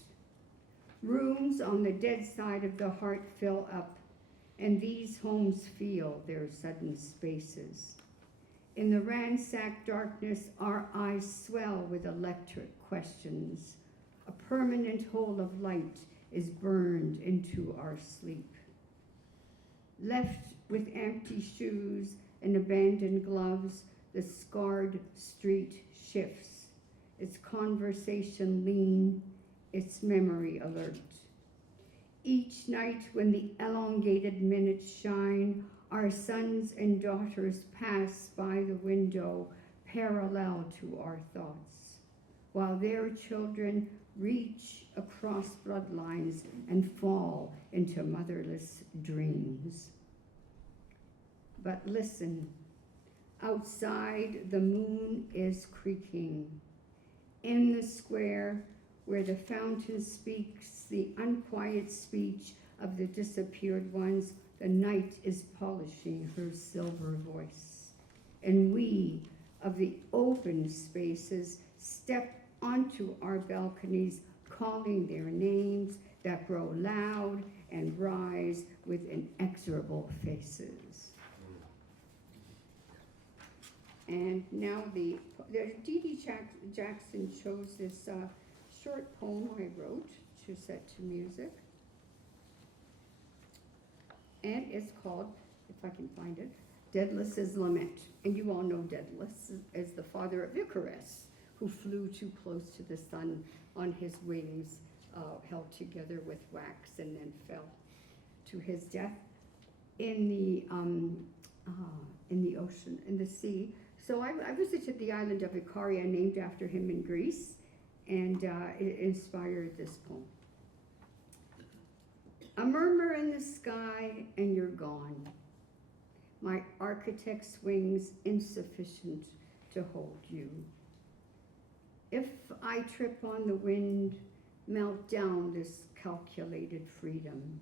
Rooms on the dead side of the heart fill up, and these homes feel their sudden spaces. In the ransacked darkness, our eyes swell with electric questions. A permanent hole of light is burned into our sleep. Left with empty shoes and abandoned gloves, the scarred street shifts, its conversation lean, its memory alert. Each night when the elongated minutes shine, our sons and daughters pass by the window parallel to our thoughts, while their children reach across bloodlines and fall into motherless dreams. But listen, outside the moon is creaking. In the square where the fountain speaks the unquiet speech of the disappeared ones, the night is polishing her silver voice. And we of the open spaces step onto our balconies, calling their names that grow loud and rise with inexorable faces. And now D.D. Jackson chose this short poem I wrote to set to music. And it's called, if I can find it, Daedalus' Lament. And you all know Daedalus as the father of Icarus, who flew too close to the sun on his wings, held together with wax, and then fell to his death in the ocean, in the sea. So I visited the island of Ethari, named after him in Greece, and it inspired this poem. A murmur in the sky and you're gone. My architect's wings insufficient to hold you. If I trip on the wind, melt down this calculated freedom.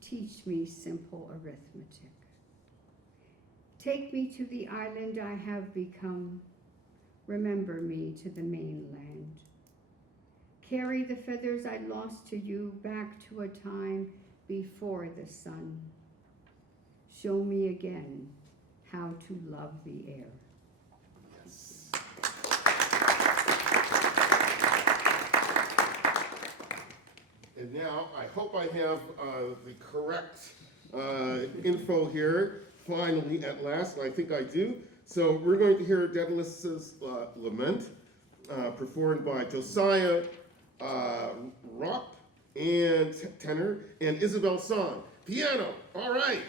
Teach me simple arithmetic. Take me to the island I have become. Remember me to the mainland. Carry the feathers I lost to you back to a time before the sun. Show me again how to love the air. Yes. And now I hope I have the correct info here, finally, at last, and I think I do. So we're going to hear Daedalus' Lament, performed by Josiah Rolfe and tenor, and Isabel Song, piano. All right.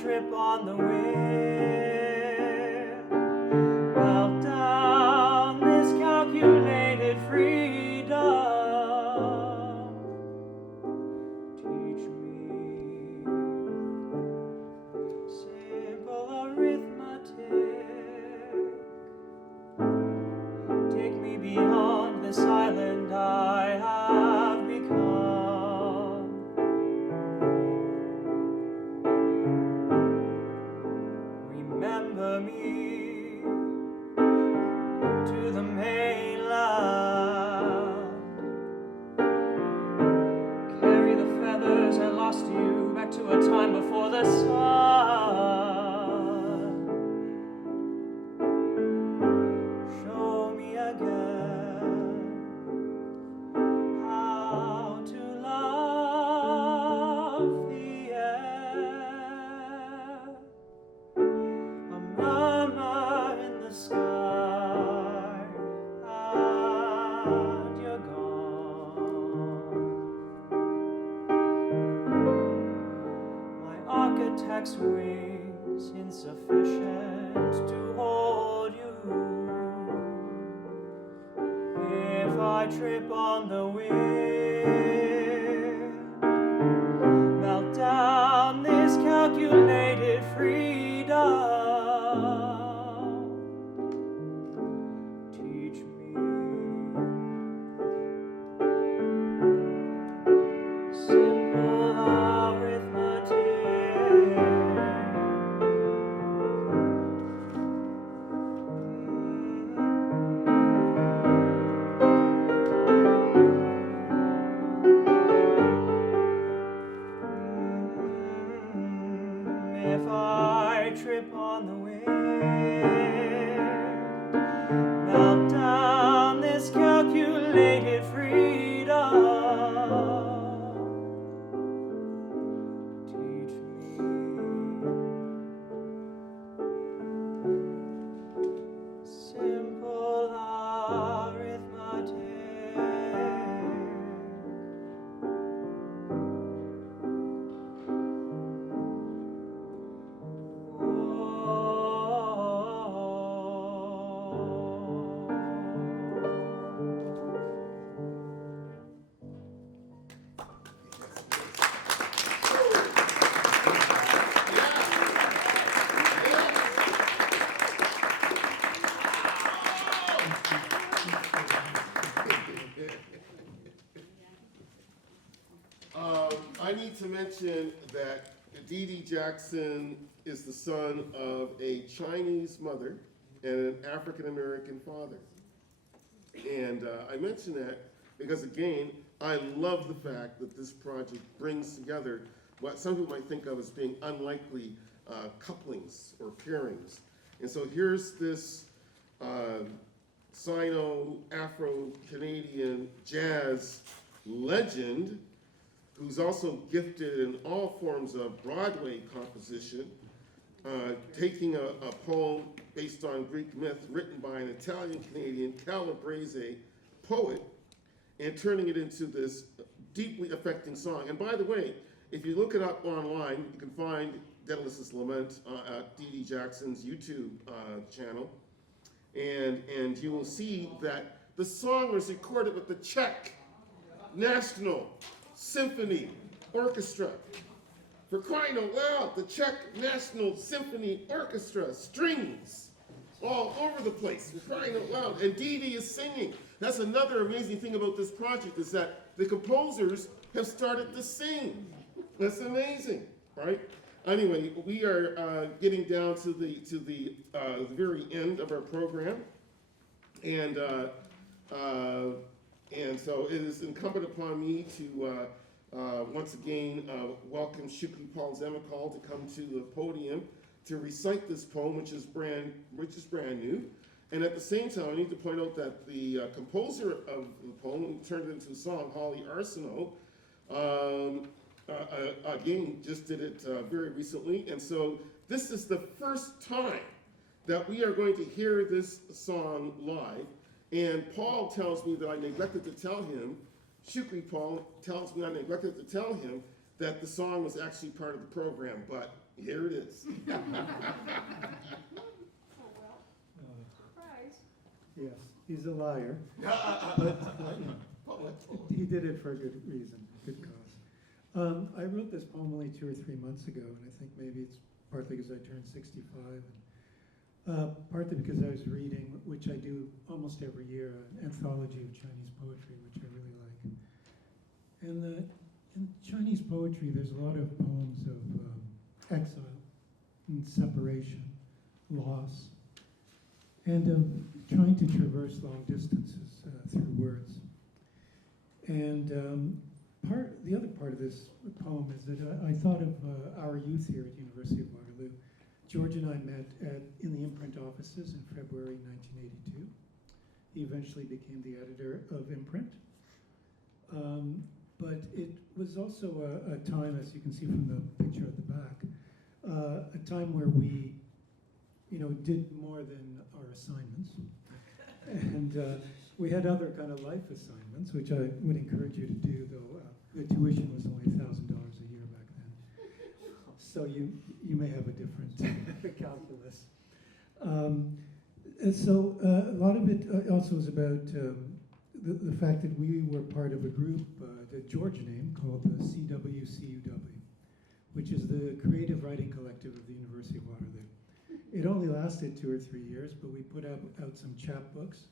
Trip on the wind, melt down this calculated freedom. Teach me simple arithmetic. Take me beyond this island I have become. Remember me to the mainland. Carry the feathers I lost to you back to a time before the sun. Show me again how to love the air. A murmur in the sky architect's wings insufficient to hold you. If I trip on the wind, melt down this calculated freedom. Teach me simple arithmetic. If I trip on the wind, melt down this calculated freedom. Teach me simple arithmetic. I need to mention that D.D. Jackson is the son of a Chinese mother and an African-American father. And I mention that because, again, I love the fact that this project brings together what some people might think of as being unlikely couplings or pairings. And so here's this Sino-Afro-Canadian jazz legend who's also gifted in all forms of Broadway composition, taking a poem based on Greek myth written by an Italian-Canadian Calabrese poet and turning it into this deeply affecting song. And by the way, if you look it up online, you can find Daedalus's Lament at D.D. Jackson's YouTube channel, and you will see that the song was recorded with the Czech National Symphony Orchestra. For crying out loud, the Czech National Symphony Orchestra, strings all over the place, for crying out loud. And Dee Dee is singing. That's another amazing thing about this project, is that the composers have started to sing. That's amazing, right? Anyway, we are getting down to the very end of our program, and so it is incumbent upon me to once again welcome Choucri Zemokhol to come to the podium to recite this poem, which is brand new. And at the same time, I need to point out that the composer of the poem, who turned it into a song, Holly Arsenault, again, just did it very recently. And so this is the first time that we are going to hear this song live. And Paul tells me that I neglected to tell him, Choucri Paul tells me I neglected to tell him that the song was actually part of the program, but here it is. Yes, he's a liar, but he did it for a good reason, good cause. I wrote this poem only 2 or 3 months ago, and I think maybe it's partly because I turned 65, and partly because I was reading, which I do almost every year, an anthology of Chinese poetry, which I really like. And in Chinese poetry, there's a lot of poems of exile and separation, loss, and of trying to traverse long distances through words. And the other part of this poem is that I thought of our youth here at University of Waterloo. George and I met in the imprint offices in February 1982. He eventually became the editor of Imprint. But it was also a time, as you can see from the picture at the back, a time where we, did more than our assignments. And we had other kind of life assignments, which I would encourage you to do, though the tuition was only $1,000 a year back then. So you may have a different calculus. And so a lot of it also is about the fact that we were part of a group, the George name, called the CWCUW, which is the Creative Writing Collective of the University of Waterloo. It only lasted 2 or 3 years, but we put out some chapbooks.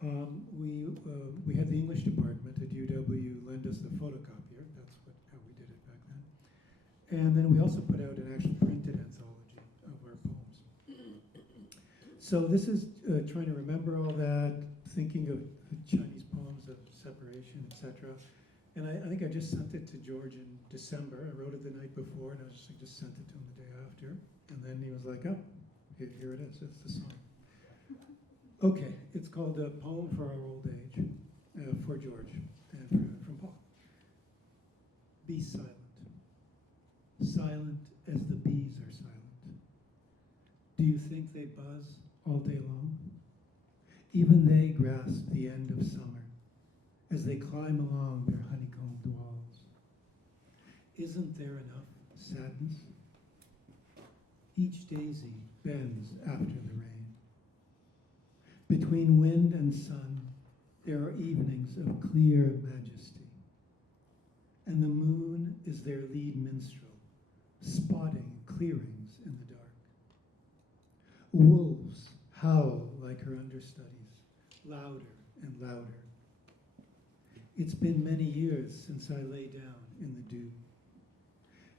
We had the English department at UW lend us the photocopier. That's how we did it back then. And then we also put out an actual printed anthology of our poems. So this is trying to remember all that, thinking of Chinese poems of separation, etc. And I think I just sent it to George in December. I wrote it the night before, and I just sent it to him the day after. And then he was like, oh, here it is. It's the song. Okay, it's called A Poem for Our Old Age, for George, and from Paul. Be silent. Silent as the bees are silent. Do you think they buzz all day long? Even they grasp the end of summer as they climb along their honeycombed walls. Isn't there enough sadness? Each daisy bends after the rain. Between wind and sun, there are evenings of clear majesty. And the moon is their lead minstrel, spotting clearings in the dark. Wolves howl like her understudies, louder and louder. It's been many years since I lay down in the dew.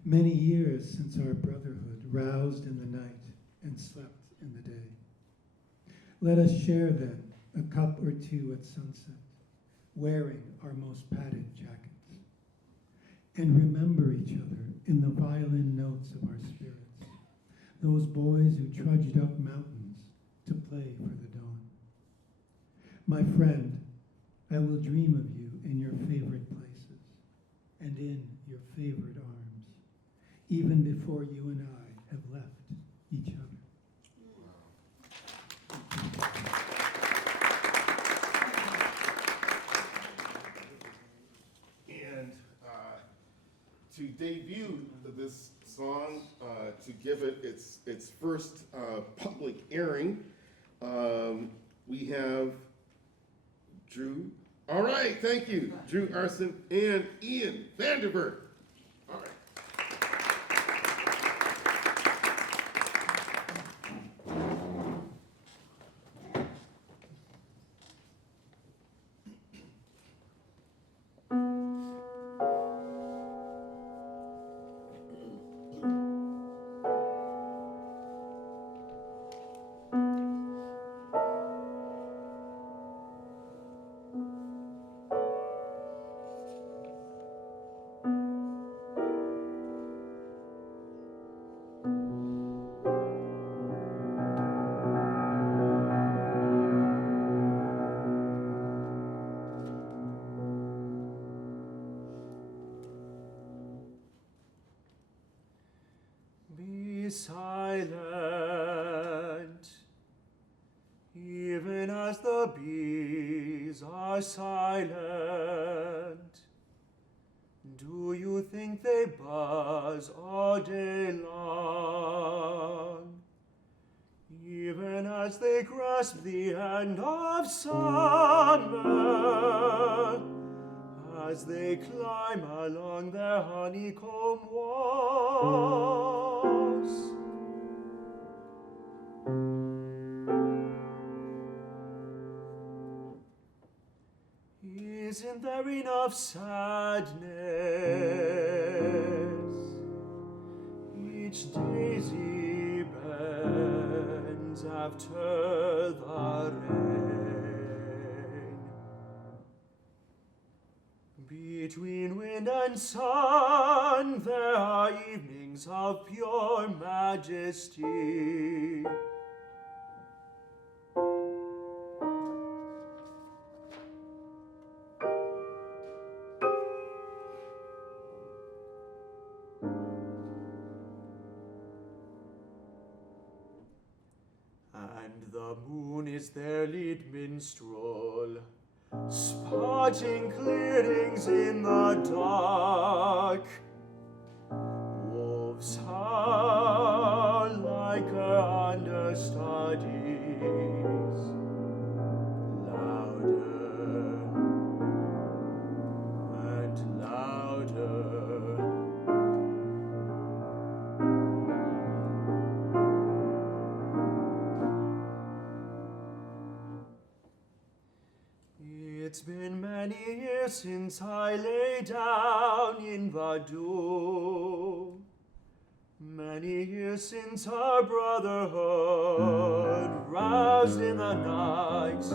Many years since our brotherhood roused in the night and slept in the day. Let us share then a cup or two at sunset, wearing our most padded jackets, and remember each other in the violin notes of our spirits, those boys who trudged up mountains to play for the dawn. My friend, I will dream of you in your favorite places and in your favorite arms, even before you and I have left each other. And to debut this song, to give it its first public airing, we have Drew. All right, thank you, Drew Arson and Ian Vanderberg. All right. Be silent, even as the bees are silent. Do you think they buzz all day long? Even as they grasp the end of summer, as they climb along their honeycomb walls. Isn't there enough sadness? Each daisy bends after the rain. Between wind and sun, there are evenings of pure majesty. And the moon is their lead minstrel, spotting clearings in the dark. Wolves howl years since I lay down in the dew. Many years since our brotherhood roused in the night.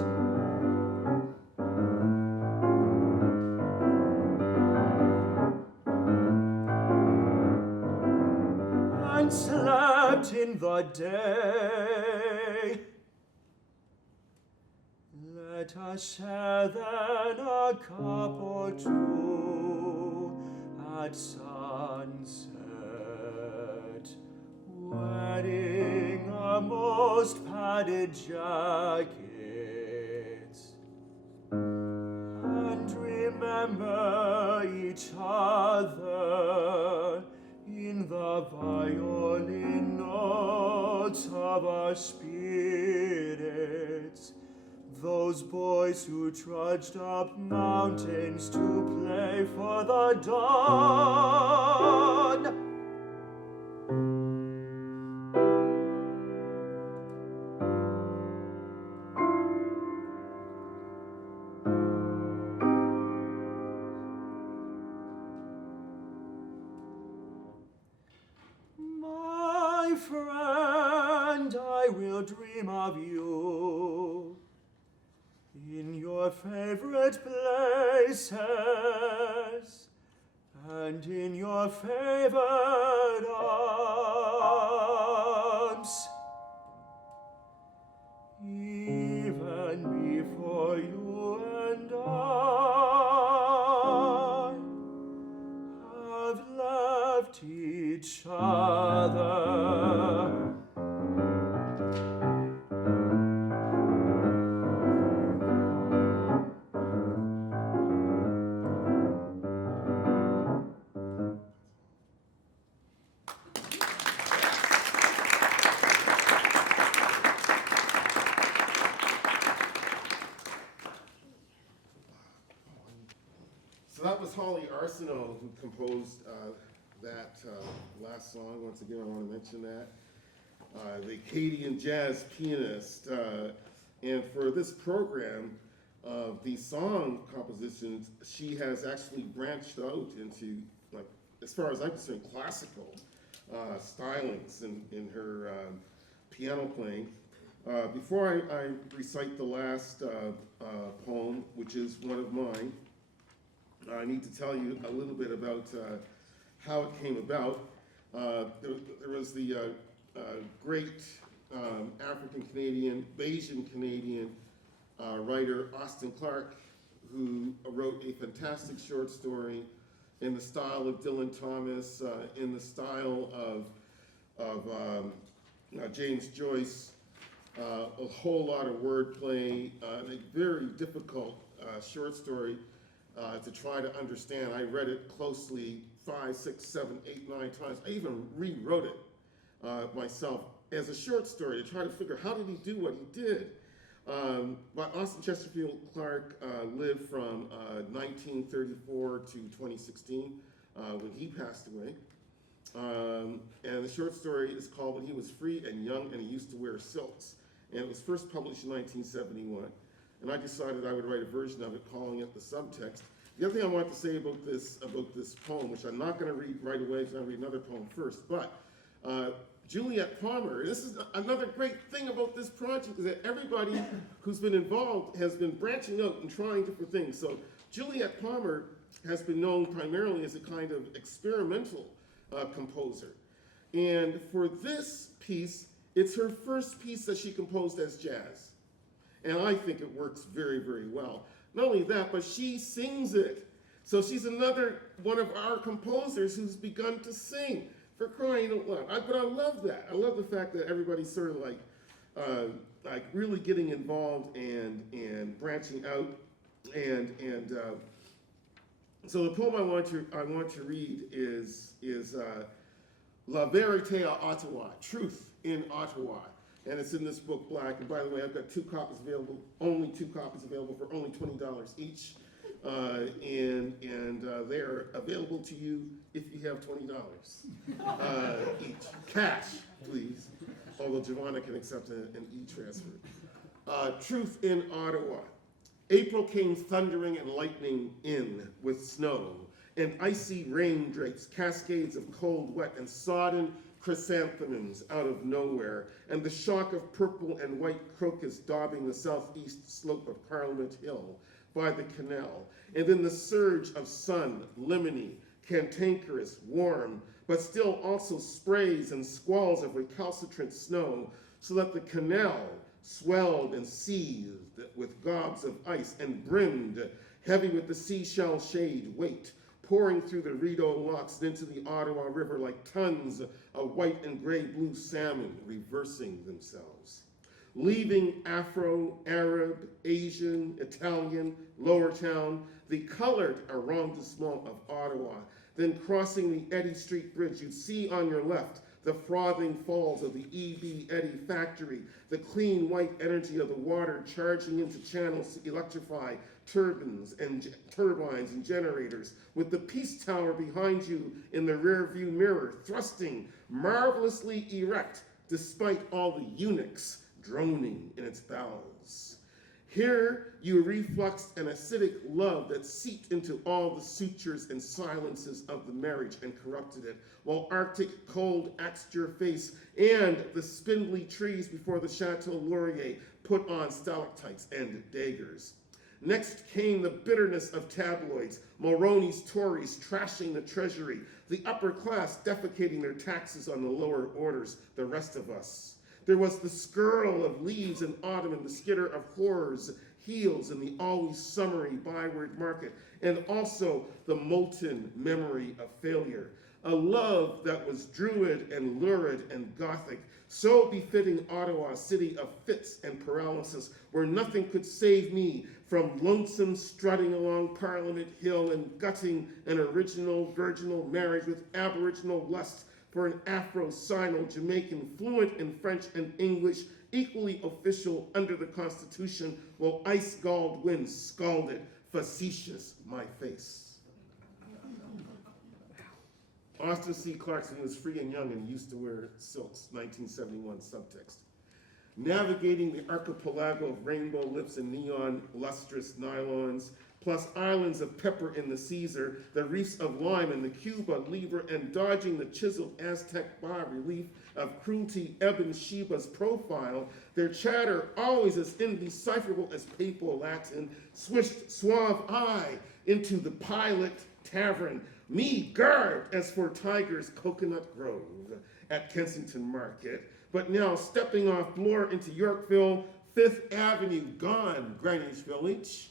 And slept in the day. Let us share then a cup or two at sunset, wearing our most padded jackets, and remember each other in the violin notes of our spirits, those boys who trudged up mountains to play for the dawn. My friend, I will dream of you in your favorite places and in your favored arms. Even before you and I have left each other. So that was Holly Arsenault who composed that last song. Once again, I want to mention that. The Acadian jazz pianist. And for this program, the song compositions, she has actually branched out into, like, as far as I'm concerned, classical stylings in her piano playing. Before I recite the last poem, which is one of mine, I need to tell you a little bit about how it came about. There was the great African-Canadian, Bayesian-Canadian writer Elliott Clarke, who wrote a fantastic short story in the style of Dylan Thomas, in the style of James Joyce, a whole lot of wordplay, and a very difficult short story to try to understand. I read it closely 5, 6, 7, 8, 9 times. I even rewrote it myself as a short story to try to figure how did he do what he did. But Austin Chesterfield Clarke lived from 1934 to 2016 when he passed away. And the short story is called When He Was Free and Young and He Used to Wear Silks. And it was first published in 1971. And I decided I would write a version of it calling it The Subtext. The other thing I want to say about this poem, which I'm not going to read right away, because I'm going to read another poem first, but Juliet Palmer, this is another great thing about this project, is that everybody who's been involved has been branching out and trying different things. So Juliet Palmer has been known primarily as a kind of experimental composer. And for this piece, it's her first piece that she composed as jazz. And I think it works very, very well. Not only that, but she sings it. So she's another one of our composers who's begun to sing, for crying out loud. But I love that. I love the fact that everybody's sort of like really getting involved and branching out. So the poem I want to read is La Vérité à Ottawa, Truth in Ottawa. And it's in this book, Black. And by the way, I've got 2 copies available, only 2 copies available for only $20 each. And they are available to you if you have $20 each. Cash, please. Although Giovanna can accept an e-transfer. Truth in Ottawa. April came thundering and lightning in with snow, and icy rain drapes, cascades of cold, wet, and sodden chrysanthemums out of nowhere, and the shock of purple and white crocus daubing the southeast slope of Parliament Hill by the canal, and then the surge of sun, lemony, cantankerous, warm, but still also sprays and squalls of recalcitrant snow, so that the canal swelled and seethed with gobs of ice and brimmed, heavy with the seashell shade weight, pouring through the Rideau locks and into the Ottawa River like tons of white and gray blue salmon reversing themselves. Leaving Afro, Arab, Asian, Italian, Lower Town, the colored arrondissement of Ottawa, then crossing the Eddy Street Bridge, you'd see on your left the frothing falls of the E.B. Eddy factory, the clean white energy of the water charging into channels to electrify turbines and generators, with the Peace Tower behind you in the rear view mirror, thrusting marvelously erect despite all the eunuchs droning in its bowels. Here you refluxed an acidic love that seeped into all the sutures and silences of the marriage and corrupted it, while Arctic cold axed your face, and the spindly trees before the Chateau Laurier put on stalactites and daggers. Next came the bitterness of tabloids, Mulroney's Tories trashing the treasury, the upper class defecating their taxes on the lower orders, the rest of us. There was the skirl of leaves in autumn and the skitter of horrors' heels in the always summery byward market, and also the molten memory of failure. A love that was druid and lurid and gothic, so befitting Ottawa, city of fits and paralysis, where nothing could save me from lonesome strutting along Parliament Hill and gutting an original virginal marriage with aboriginal lust for an Afro-Sino-Jamaican fluent in French and English, equally official under the Constitution, while ice-galled winds scalded facetious my face. Austin C. Clarkson was free and young and used to wear silks, 1971 subtext. Navigating the archipelago of rainbow lips and neon lustrous nylons, plus islands of pepper in the Caesar, the reefs of lime in the Cuba Libre, and dodging the chiseled Aztec bas-relief of cruelty Ebon Sheba's profile, their chatter always as indecipherable as papal Latin, swished suave eye into the Pilot Tavern, me garbed as for Tiger's Coconut Grove at Kensington Market, but now stepping off Bloor into Yorkville, 5th Avenue, gone, Greenwich Village.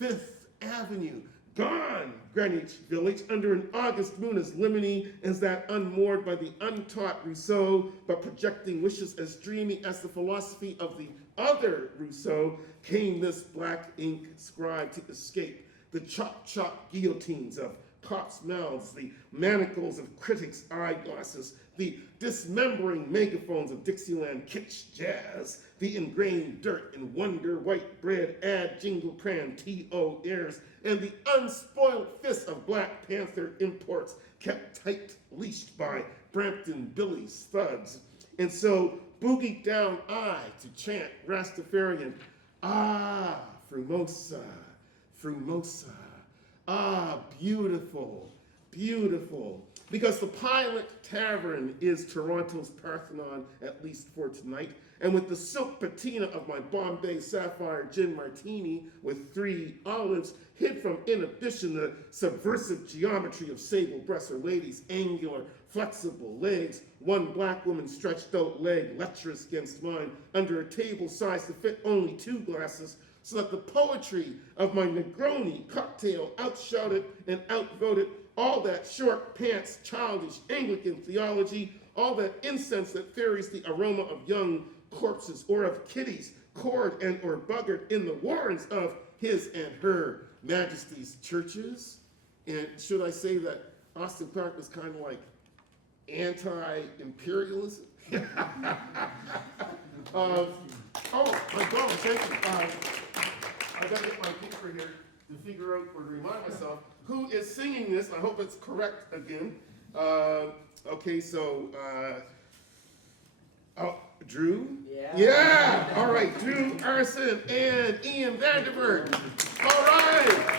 5th Avenue, gone, Greenwich Village, under an August moon as lemony as that unmoored by the untaught Rousseau, but projecting wishes as dreamy as the philosophy of the other Rousseau, came this black ink scribe to escape the chop-chop guillotines of cops' mouths, the manacles of critics' eyeglasses, the dismembering megaphones of Dixieland kitsch jazz, the ingrained dirt and wonder white bread ad jingle cran T.O. airs, and the unspoiled fists of Black Panther imports kept tight leashed by Brampton Billy's thugs. And so boogied down I to chant Rastafarian, ah, Frumosa, Frumosa. Ah, beautiful, beautiful. Because the Pilot Tavern is Toronto's Parthenon, at least for tonight. And with the silk patina of my Bombay Sapphire Gin Martini with 3 olives, hid from inhibition the subversive geometry of sable-breasted ladies' angular, flexible legs, one black woman stretched out leg lecherous against mine, under a table size to fit only 2 glasses, so that the poetry of my Negroni cocktail outshouted and outvoted all that short pants, childish Anglican theology, all that incense that ferries the aroma of young corpses or of kitties, cored and or buggered in the warrens of his and her majesty's churches. And should I say that Austin Clarke was kind of like anti-imperialism? Oh my God, thank you. I gotta get my paper here to figure out or to remind myself who is singing this. I hope it's correct again. Okay, so Oh, Drew? Yeah. Yeah! All right, Drew Arson and Ian Vanderberg. All right!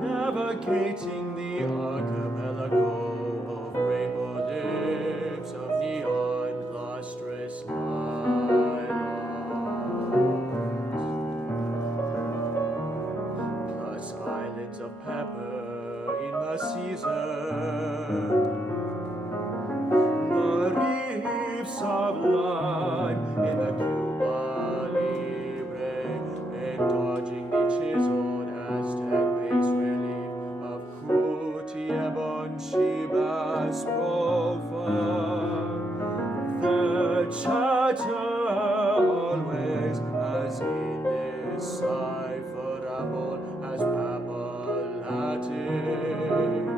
Navigating the archipelago of rainbow lips of neon lustrous islands, plus islands of pepper in the season, the reefs of lime in the Cuba Libre, and dodging the chiseled Aztec bas relief of Kutiebon Shibas profile. Their chatter always as indecipherable as Papal Latin.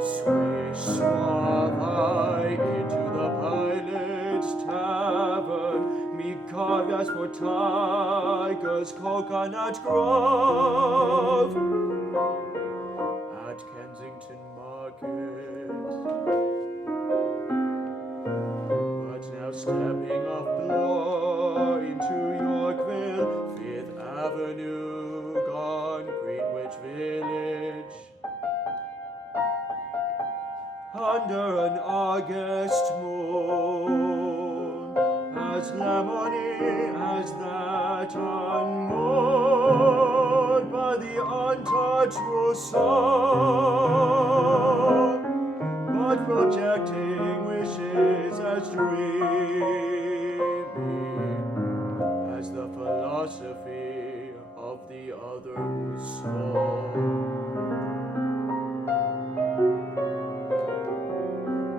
Swish suave into the pilot's tavern, me cargas for tigers, coconut grove. At Kensington Market, but now stepping off Bloor into Yorkville, Fifth Avenue, gone Greenwich Village. Under an August moon, as lemony as that unmoored by the untouched Rousseau, but projecting wishes as dreamy as the philosophy of the other Rousseau.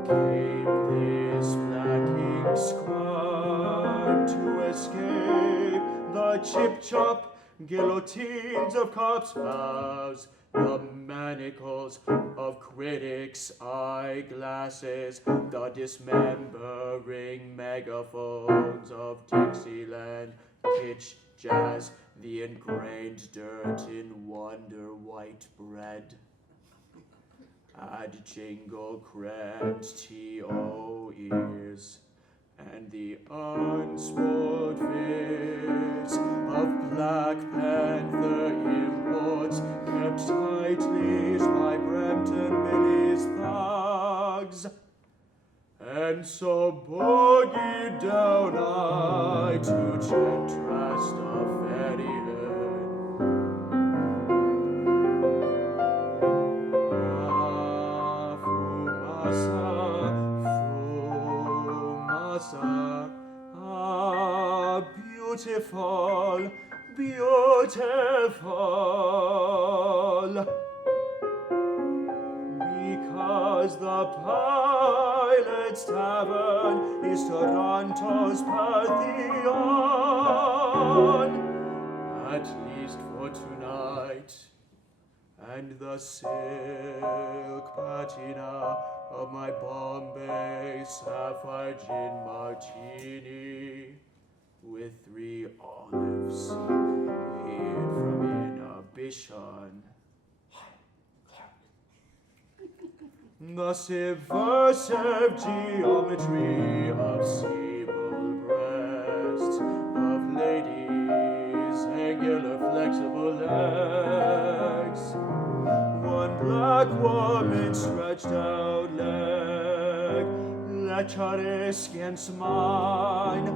Came this black-ink scribe to escape the chip-chop guillotines of cops' mouths, the manacles of critics' eyeglasses, the dismembering megaphones of Dixieland, kitsch jazz, the ingrained dirt in wonder white bread. Add jingle cramped T.O. ears, and the unspoiled fits of Black Panther imports kept tight leash by Brampton Billy's thugs. And so boogied down I to Chantrasta Ferryhead. Beautiful, beautiful, because the Pilot's Tavern is Toronto's Pantheon, at least for tonight, and the silk patina of my Bombay Sapphire Gin Martini, with 3 olives hid from inhibition. The subversive geometry of sable breasts, of ladies' angular flexible legs, one black woman stretched out leg, lecherous against mine,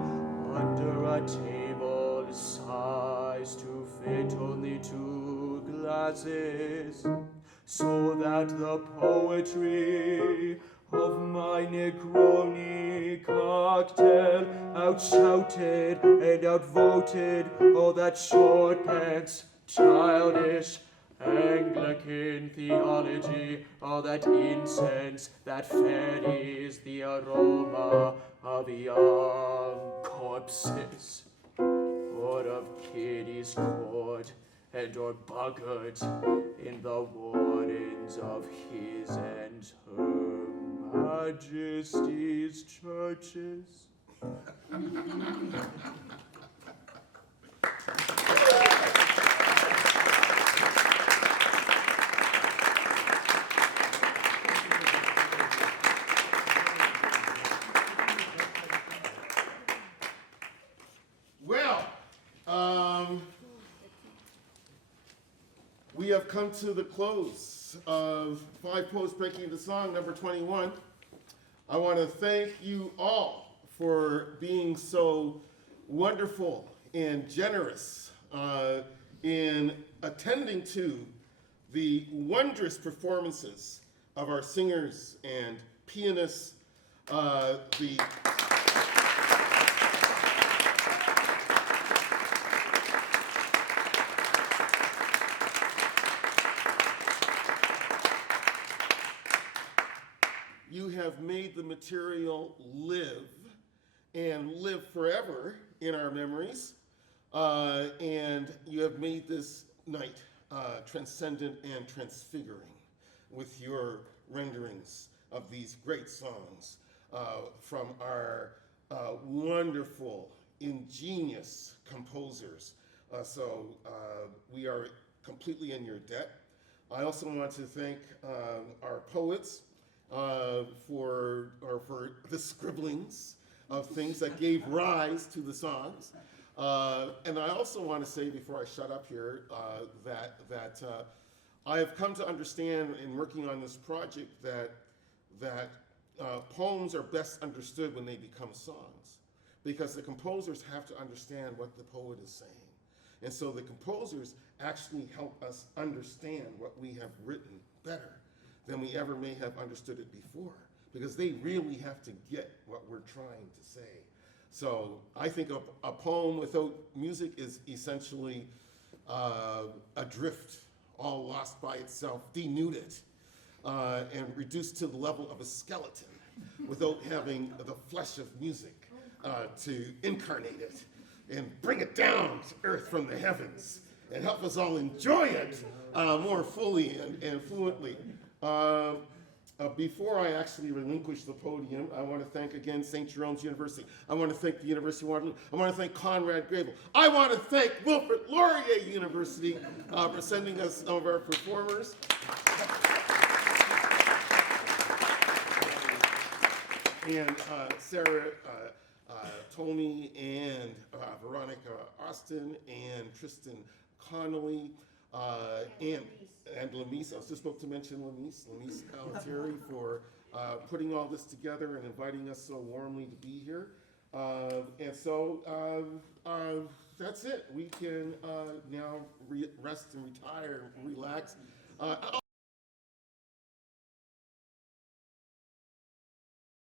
under a table sized to fit only 2 glasses, so that the poetry of my Negroni cocktail outshouted and outvoted all that short pants, childish Anglican theology, all that incense that ferries the aroma of young corpses, or of kiddies court, and or buggered in the wardens of his and her Majesty's churches. Well, we have come to the close of Five Poets Breaking into Song, number 21. I want to thank you all for being so wonderful and generous in attending to the wondrous performances of our singers and pianists, you have made the material live and live forever in our memories. And you have made this night transcendent and transfiguring with your renderings of these great songs from our wonderful, ingenious composers. So we are completely in your debt. I also want to thank our poets for the scribblings of things that gave rise to the songs. And I also want to say before I shut up here that I have come to understand in working on this project that poems are best understood when they become songs, because the composers have to understand what the poet is saying. And so the composers actually help us understand what we have written better than we ever may have understood it before, because they really have to get what we're trying to say. So I think a poem without music is essentially adrift, all lost by itself, denuded, and reduced to the level of a skeleton without having the flesh of music to incarnate it and bring it down to earth from the heavens and help us all enjoy it more fully and fluently. Before I actually relinquish the podium, I want to thank again St. Jerome's University. I want to thank the University of Waterloo. I want to thank Conrad Grebel. I want to thank Poet Laureate University for sending us some of our performers. And Sarah Tomey and Veronica Austin and Tristan Connolly and Lamise. I was just about to mention Lamise Ethari for putting all this together and inviting us so warmly to be here. And so that's it. We can now rest and retire and relax.